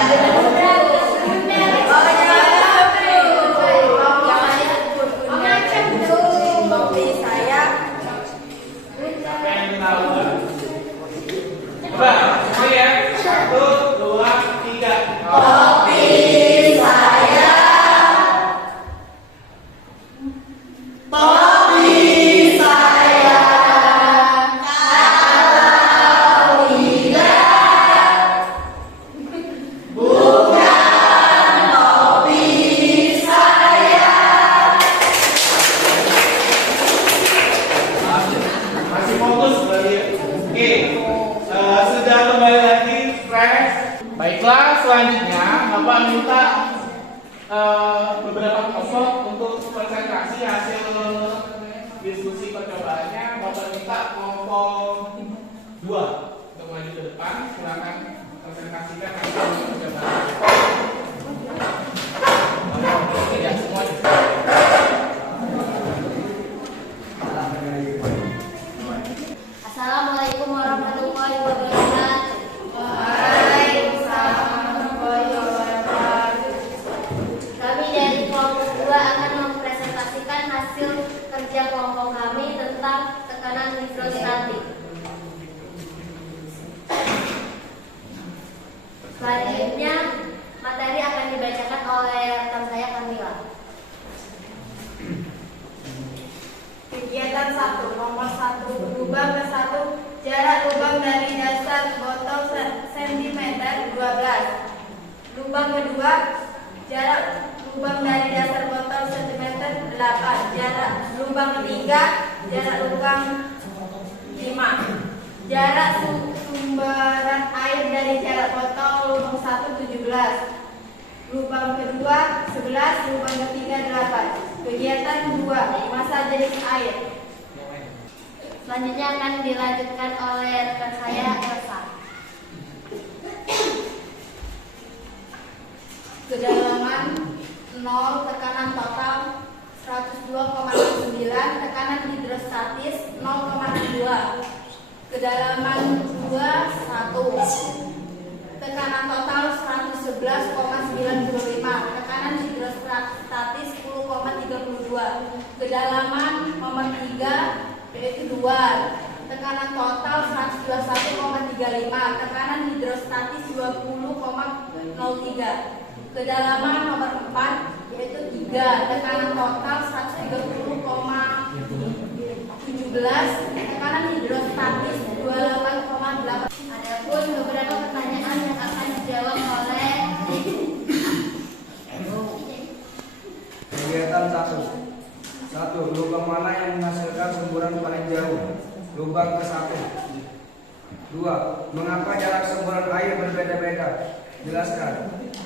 Baiklah, selanjutnya Bapak minta beberapa kelompok untuk presentasi hasil diskusi percobaannya. Bapak minta kelompok 2 untuk maju ke depan. Silakan presentasikan hasil percobaan. Ya, semua. Assalamualaikum warahmatullahi wabarakatuh. Kami dari kelompok 2 akan mempresentasikan hasil kerja kelompok kami tentang tekanan hidrostatik. Selanjutnya, materi akan dibacakan oleh rekan saya Kamila. Kegiatan 1, nomor 1, lubang ke 1, jarak lubang dari dasar botol cm 12. Lubang kedua, jarak lubang dari dasar botol cm 8. Jarak lubang ketiga, jarak lubang 5. Jarak sumberan air dari jarak botol lubang 1 17. Lubang kedua 11, lubang ketiga 8. Kegiatan 2, masa jenis air. Selanjutnya akan dilanjutkan oleh rekan saya, Elsa. Kedalaman 0, tekanan total 102,9, tekanan hidrostatis 0,62. Kedalaman 2, 1. Tekanan total 111,95, tekanan hidrostatis 10,32. Kedalaman nomor 3 yaitu 2, tekanan total 121,35, tekanan hidrostatis 20,03. Kedalaman nomor 4 yaitu 3, tekanan total 130,17, tekanan hidrostatis 28,8. Adapun beberapa pertanyaan yang akan dijawab oleh Kegiatan 1. Lubang mana yang menghasilkan semburan paling jauh? Lubang ke-1. 2. Mengapa jarak semburan air berbeda-beda? Jelaskan.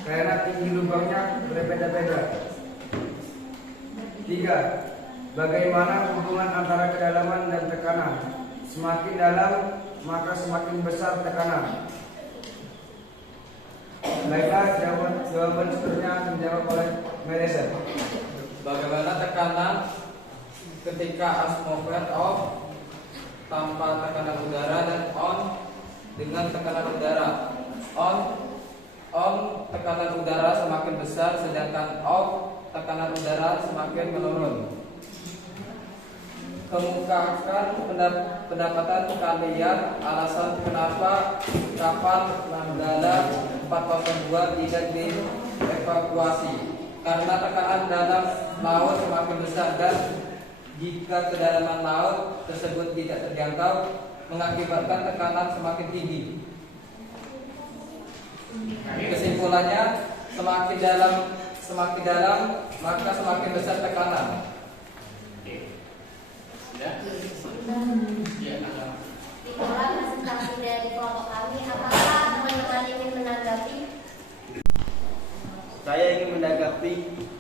Karena tinggi lubangnya berbeda-beda. 3. Bagaimana hubungan antara kedalaman dan tekanan? Semakin dalam, maka semakin besar tekanan. Baiklah, jawaban seterusnya akan dijawab oleh Melisa. Bagaimana tekanan ketika atmosfer off tanpa tekanan udara dan on dengan tekanan udara? On tekanan udara semakin besar, sedangkan off tekanan udara semakin menurun. Kemukakan pendapatan kalian alasan kenapa kapal Nanggala 402 tidak dievakuasi. Karena tekanan dalam laut semakin besar dan jika kedalaman laut tersebut tidak terjangkau mengakibatkan tekanan semakin tinggi. Kesimpulannya, semakin dalam maka semakin besar tekanan. Itulah presentasi dari kelompok kami. Apakah teman-teman ingin menanggapi? Saya ingin menanggapi.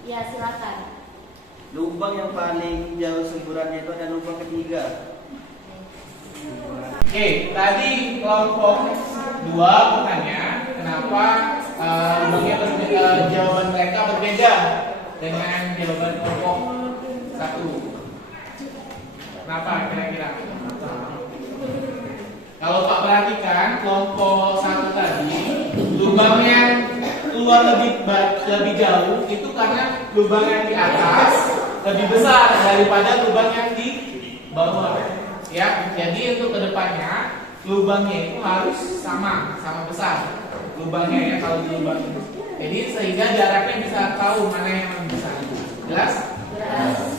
Ya, silakan. Lubang yang paling jauh semburannya itu ada lubang ketiga. Oke, tadi kelompok 2 bertanya kenapa jawaban mereka berbeda dengan jawaban kelompok 1. Kenapa kira-kira? Kalau Pak perhatikan kelompok 1 tadi lubangnya keluar lebih jauh itu karena lubang yang di atas lebih besar daripada lubang yang di bawah. Ya, jadi untuk kedepannya lubangnya itu harus sama besar lubangnya ya kalau di lubang itu. Jadi sehingga jaraknya bisa tahu mana yang lebih besar. Jelas? Jelas.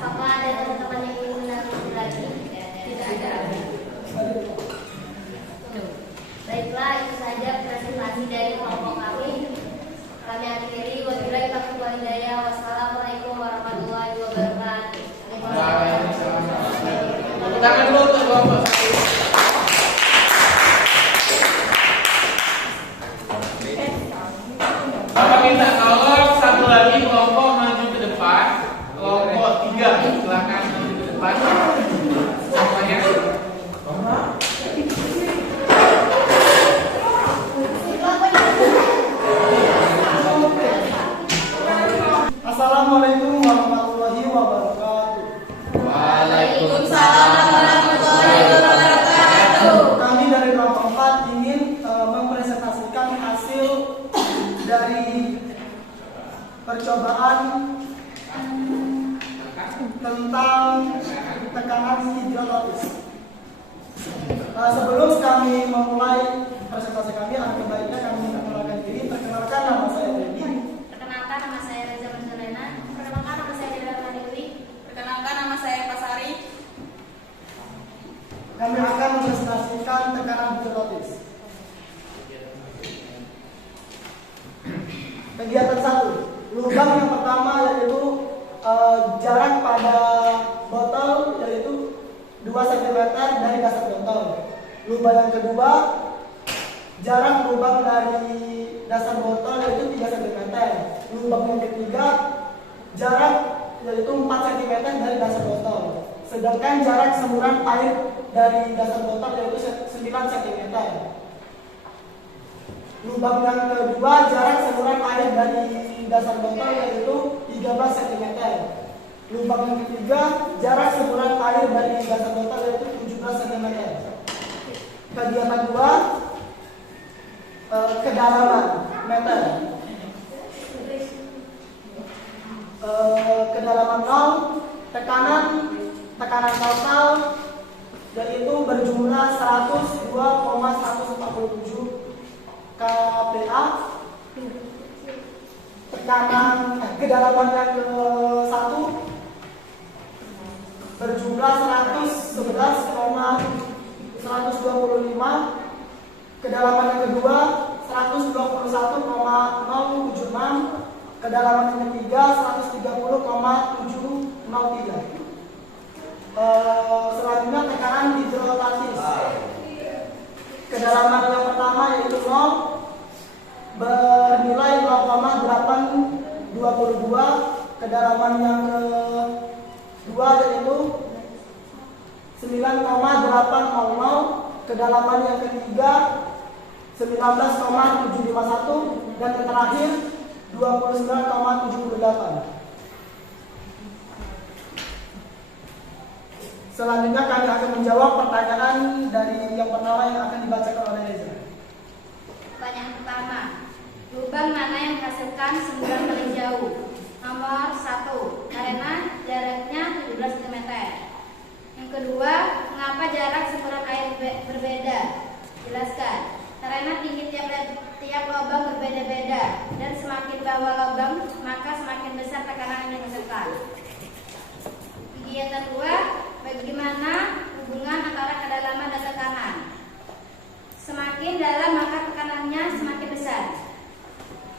Apakah ada teman-teman yang ingin menanggapi lagi? Tidak ada. Baiklah, itu saja presentasi dari kelompok kami. Kami akhiri. Wabillahi taufiq wal hidayah. Wassalamualaikum warahmatullahi wabarakatuh. Waalaikumsalam. Tangan dulu untuk kelompok 1. Bapak minta tolong satu lagi kelompok maju ke depan. Kelompok 3 silakan maju ke depan. Semuanya. Assalamualaikum warahmatullahi wabarakatuh. Waalaikumsalam warahmatullahi wabarakatuh. Kami dari kelompok 4 ingin mempresentasikan hasil dari percobaan tentang tekanan hidrostatis. Sebelum kami memulai presentasi kami, alangkah baiknya kami memperkenalkan diri. Perkenalkan, nama saya Dewi. Perkenalkan, nama saya Reza Mansulena. Perkenalkan, nama saya Dira Dewi. Perkenalkan, nama saya Pasari. Kami akan mempresentasikan tekanan hidrostatis. Kegiatan 1. Lubang yang pertama yaitu jarak pada botol yaitu 2 cm dari dasar botol. Lubang yang kedua, jarak lubang dari dasar botol yaitu 3 cm. Lubang yang ketiga jarak yaitu 4 cm dari dasar botol. Sedangkan jarak semburan air dari dasar botol yaitu 9 cm. Lubang yang kedua jarak semburan air dari dasar botol yaitu 13 cm. Lubang yang ketiga jarak semburan air dari dasar botol yaitu 17 cm. Kegiatan 2 kedalaman meter. Kedalaman 0 tekanan total yaitu berjumlah 102,147 kPa. Tekanan kedalaman yang ke-1 berjumlah 125. Kedalaman yang kedua 121,076. Kedalaman yang ketiga 130,703. Selanjutnya tekanan hidrostatis. Kedalaman yang pertama yaitu 0 bernilai 0,822. Kedalaman yang kedua yaitu 9,800. Kedalaman yang ketiga 19,751 dan yang terakhir 29,78. Selanjutnya kami akan menjawab pertanyaan dari yang pertama yang akan dibacakan oleh Reza. Pertanyaan pertama, lubang mana yang menghasilkan semburan paling jauh? Nomor 1, karena jaraknya 17 cm. Yang kedua, mengapa jarak semburan air berbeda? Jelaskan. Karena tinggi tiap lubang berbeda-beda dan semakin bawah lubang maka semakin besar tekanan yang dihasilkan. Kegiatan 2, bagaimana hubungan antara kedalaman dan tekanan? Semakin dalam maka tekanannya semakin besar.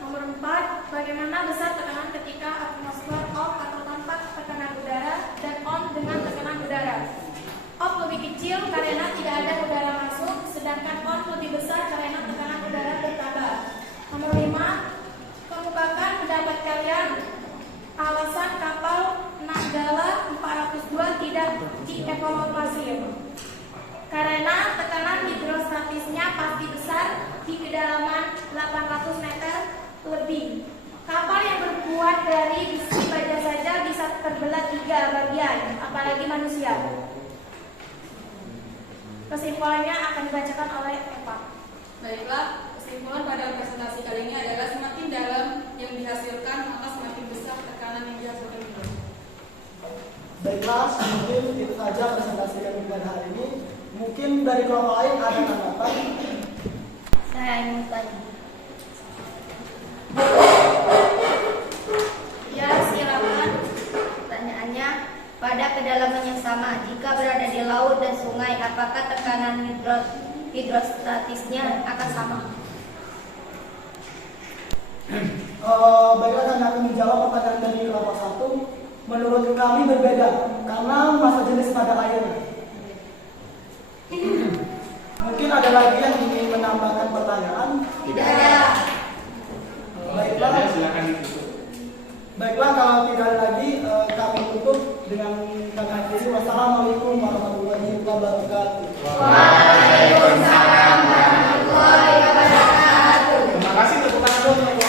Nomor 4, bagaimana besar tekanan ketika atmosfer off atau tanpa tekanan udara dan on dengan tekanan udara? Off lebih kecil karena tidak ada udara masuk, sedangkan on lebih besar karena tekanan udara bertambah. Nomor 5, kemukakan pendapat kalian alasan kapal Nanggala 402 tidak dievakuasi. Karena tekanan hidrostatisnya pasti besar di kedalaman 800 meter lebih. Kapal yang berbuat dari besi baja saja bisa terbelah 3 bagian, apalagi manusia. Kesimpulannya akan dibacakan oleh Eva. Baiklah, kesimpulan pada presentasi kali ini adalah semakin dalam yang dihasilkan maka semakin besar tekanan yang dihasilkan. Baiklah, mungkin itu saja presentasi kami pada hari ini. Mungkin dari kelompok lain ada tanggapan? Saya ingin tanya. Ya, silakan. Pertanyaannya, pada kedalaman yang sama, jika berada di laut dan sungai, apakah tekanan hidrostatisnya akan sama? Baiklah, kami akan menjawab pertanyaan dari kelompok 1. Menurut kami berbeda karena masa jenis pada airnya. Mungkin ada lagi yang ingin menambahkan pertanyaan? Tidak ada. Baiklah, silakan ditutup. Baiklah, kalau tidak ada lagi, kami tutup dengan kata akhiri. Wassalamualaikum warahmatullahi wabarakatuh. Waalaikumsalam warahmatullahi wabarakatuh. Terima kasih tepuk tangan dulu untuk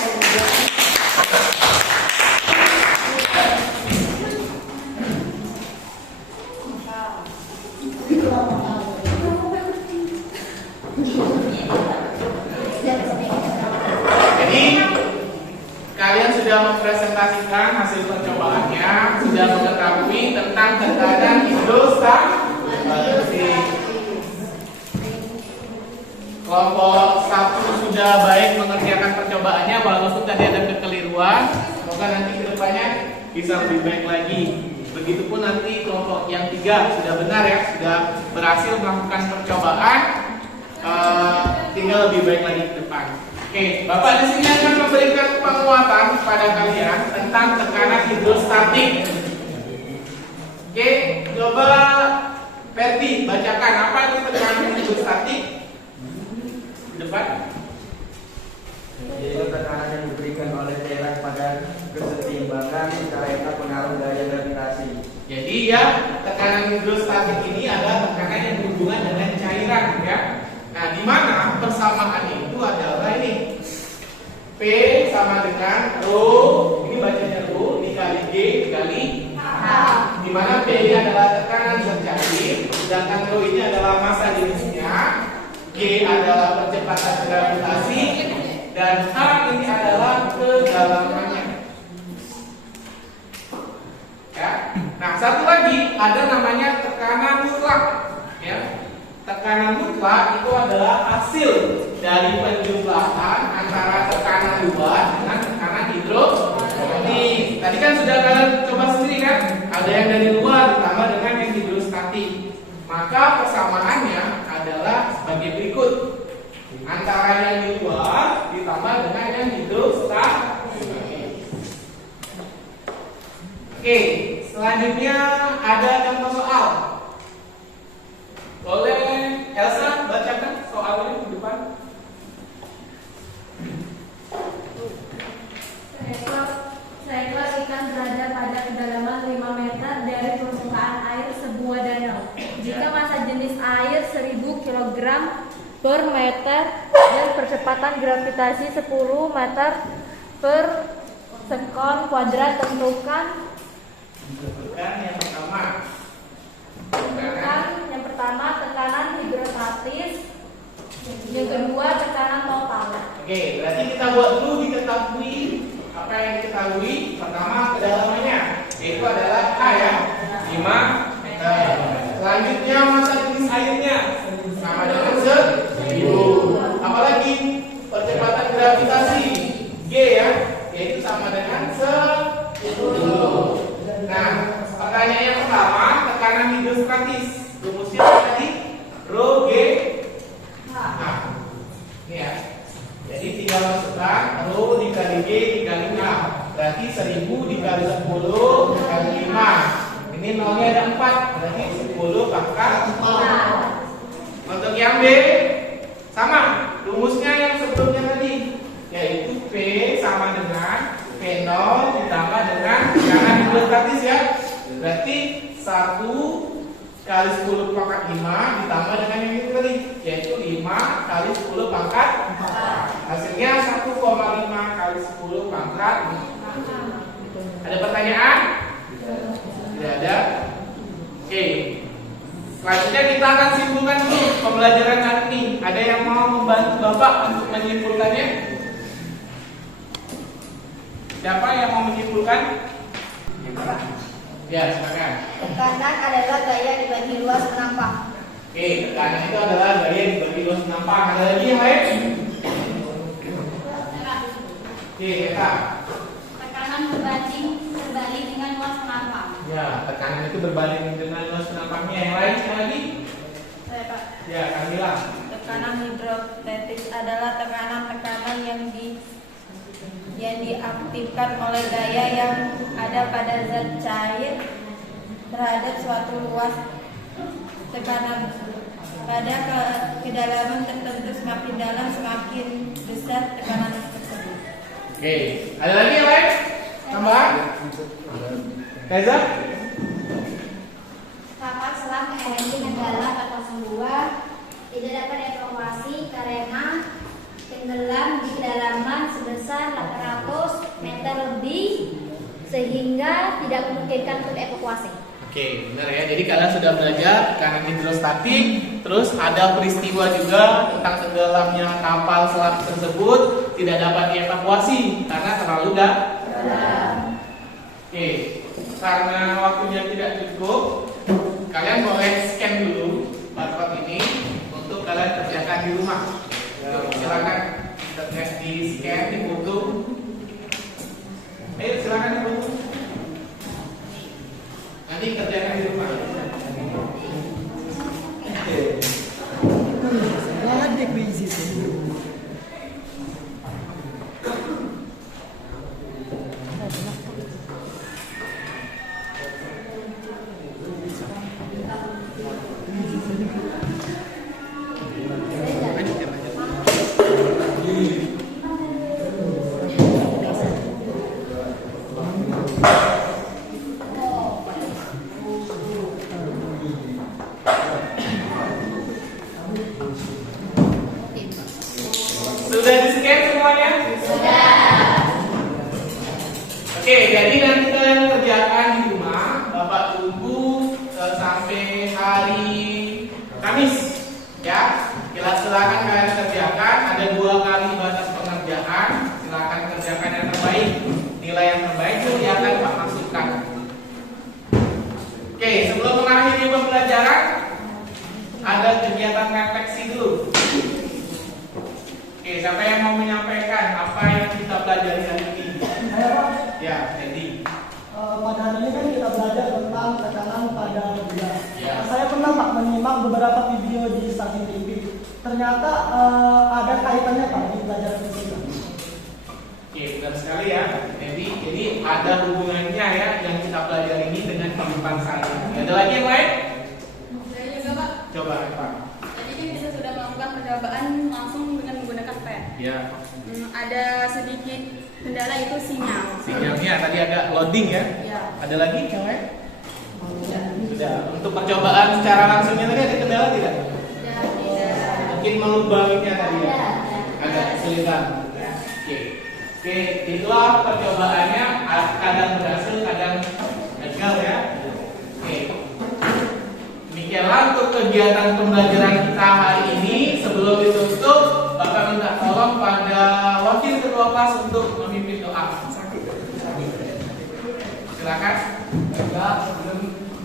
kalian sudah mempresentasikan hasil percobaannya, sudah mengetahui tentang tekanan hidrostatis. Kelompok 1 sudah baik mengerjakan percobaannya, walaupun tadi ada kekeliruan. Semoga nanti kedepannya bisa lebih baik lagi. Begitupun nanti kelompok yang 3 sudah benar ya, sudah berhasil melakukan percobaan, tinggal lebih baik lagi ke depan. Oke, Bapak di sini akan memberikan penguatan pada kalian tentang tekanan hidrostatik. Oke, coba Ferdi bacakan apa itu tekanan hidrostatik di depan. Yaitu tekanan yang diberikan oleh cairan pada dinamis karena pengaruh daya gravitasi. Jadi ya, tekanan hidrostatik ini adalah tekanan yang berhubungan dengan cairan ya. Nah, di mana persamaannya itu adalah ini. P sama dengan rho, ini bacanya rho dikali G dikali H. Di mana P ini adalah tekanan zat cair, sedangkan rho ini adalah massa jenisnya, G adalah percepatan gravitasi, dan H ini adalah kedalamannya. Ya. Nah, satu lagi ada namanya tekanan mutlak. Ya. Tekanan mutlak itu adalah hasil dari penjumlahan antara tekanan luar dengan tekanan hidrostatik. Tadi kan sudah kalian coba sendiri kan? Ada yang dari luar ditambah dengan yang hidrostatik. Maka persamaannya adalah sebagai berikut. Antara yang di luar ditambah dengan yang hidrostatik. Oke, selanjutnya ada contoh soal. Boleh Elsa bacakan soalnya di depan. Seekor ikan berada pada kedalaman 5 meter dari permukaan air sebuah danau. Jika massa jenis air 1000 kg per meter dan percepatan gravitasi 10 meter per sekon kuadrat, tentukan yang pertama tekanan hidrostatis, yang kedua tekanan total. Oke, berarti kita buat dulu diketahui apa yang diketahui. Pertama kedalamannya, yaitu adalah H ya, 5 meter. Selanjutnya massa jenis airnya sama dengan 1000. Apalagi percepatan gravitasi G ya, yaitu sama dengan 10. Nah, pertanyaan yang pertama tekanan hidrostatis. Rumusnya tadi rho G H. Ini ya. Jadi tinggal masukkan rho dikali G dikali H. Berarti 1000 dikali 10 dikali 5. Ini nolnya ada 4. Berarti 10 pangkat 4. Untuk yang B sama. Rumusnya yang sebelumnya tadi, yaitu P sama dengan P0 ditambah dengan tekanan hidrostatis ya. Berarti 1 kali 10 pangkat 5 ditambah dengan yang itu tadi, yaitu 5 kali 10 pangkat 4. Hasilnya 1,5 kali 10 pangkat 4. Ada pertanyaan? Tidak ada? Oke. Selanjutnya kita akan simpulkan dulu pembelajaran hari ini. Ada yang mau membantu Bapak untuk menyimpulkannya? Siapa yang mau menyimpulkan? Ya, silakan. Tekanan adalah gaya dibagi luas penampang. Oke, tekanan itu adalah gaya dibagi luas penampang. Ada lagi yang lain? Oke, Eka. Tekanan berbalik dengan luas penampang. Ya, tekanan itu berbanding dengan luas penampangnya. Yang lain sekali lagi? Saya Pak. Ya, Kamila. Tekanan hidrostatis adalah tekanan-tekanan yang diaktifkan oleh gaya yang ada pada zat cair terhadap suatu luas tekanan pada kedalaman tertentu. Semakin dalam semakin besar tekanan tersebut. Oke, ada lagi yang lain? Tambahan? Reza? Kapal selam energi Nanggala 402 tidak dapat dievakuasi karena tenggelam di kedalaman sebesar 800 meter lebih sehingga tidak memungkinkan untuk evakuasi. Oke, benar ya. Jadi kalian sudah belajar tekanan hidrostatik, terus ada peristiwa juga tentang tenggelamnya kapal selam tersebut tidak dapat dievakuasi karena terlalu dalam. Oke, karena waktunya tidak cukup, kalian boleh scan dulu barcode ini untuk kalian kerjakan di rumah. Silakan di scan, difoto. Ayo silakan difoto. Nanti kerjakan di rumah. Ada crazy sih. jadi nanti kalian kerjakan di rumah. Bapak tunggu sampai hari Kamis, ya. Silakan kalian kerjakan. Ada 2 kali batas pengerjaan. Silakan kerjakan yang terbaik. Nilai yang terbaik itu yang akan Pak masukkan. Oke, sebelum mengakhiri pembelajaran, ada kegiatan refleksi dulu. Oke, siapa yang mau menyampaikan apa yang kita pelajari hari ini? Saya Pak. Ya, jadi Pada hari ini kan kita belajar tentang tekanan pada gula. Ya. Saya pernah Pak menyimak beberapa video di stasiun TV. Ternyata ada kaitannya Pak di pelajaran fisika. oke, benar sekali ya. Jadi ada hubungannya ya yang kita pelajari ini dengan kehidupan sehari. Ada lagi yang lain? Saya juga Pak. Coba Pak. Tadi kan kita sudah melakukan percobaan langsung dengan menggunakan pen. Ya. Ada sedikit kendala itu sinyal. Sinyalnya tadi agak loading ya. Ya. Ada lagi yang lain? Sudah. Untuk percobaan secara langsungnya tadi ada kendala tidak? Ya, tidak. Mungkin melubanginya tadi ya. Agak kesulitan. Oke, itulah percobaannya. Kadang berhasil, kadang gagal ya. Oke. Demikianlah untuk kegiatan pembelajaran kita hari ini. Sebelum ditutup, Bapak minta tolong pada wakil ketua kelas untuk memimpin doa. Silakan. Juga sebelum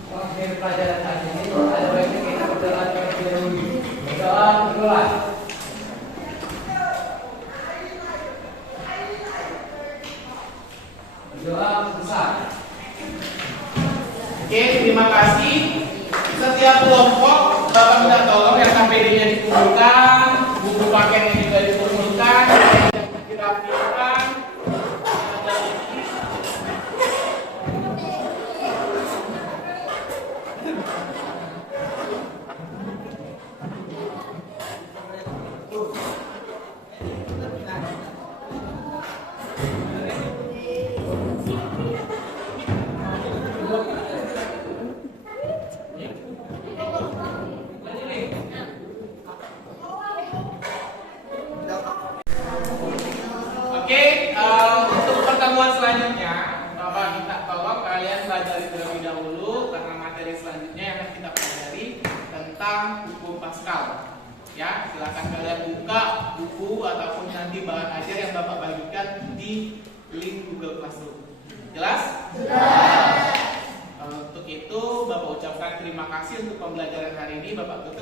mengakhiri pelajaran hari ini, ada baiknya kita berdoa terlebih dahulu. Berdoa berdoa. Berdoa besar. Oke, terima kasih. Setiap kelompok Bapak minta tolong yang KPD-nya dikumpulkan, buku paketnya juga dikumpulkan, yang dirapikan. Oke, untuk pertemuan selanjutnya, Bapak minta tolong kalian pelajari terlebih dahulu karena materi selanjutnya yang akan kita pelajari tentang hukum Pascal. Ya, silakan kalian buka buku ataupun nanti bahan ajar yang Bapak bagikan di link Google Classroom. Jelas? Jelas. Untuk itu Bapak ucapkan terima kasih untuk pembelajaran hari ini. Bapak tutup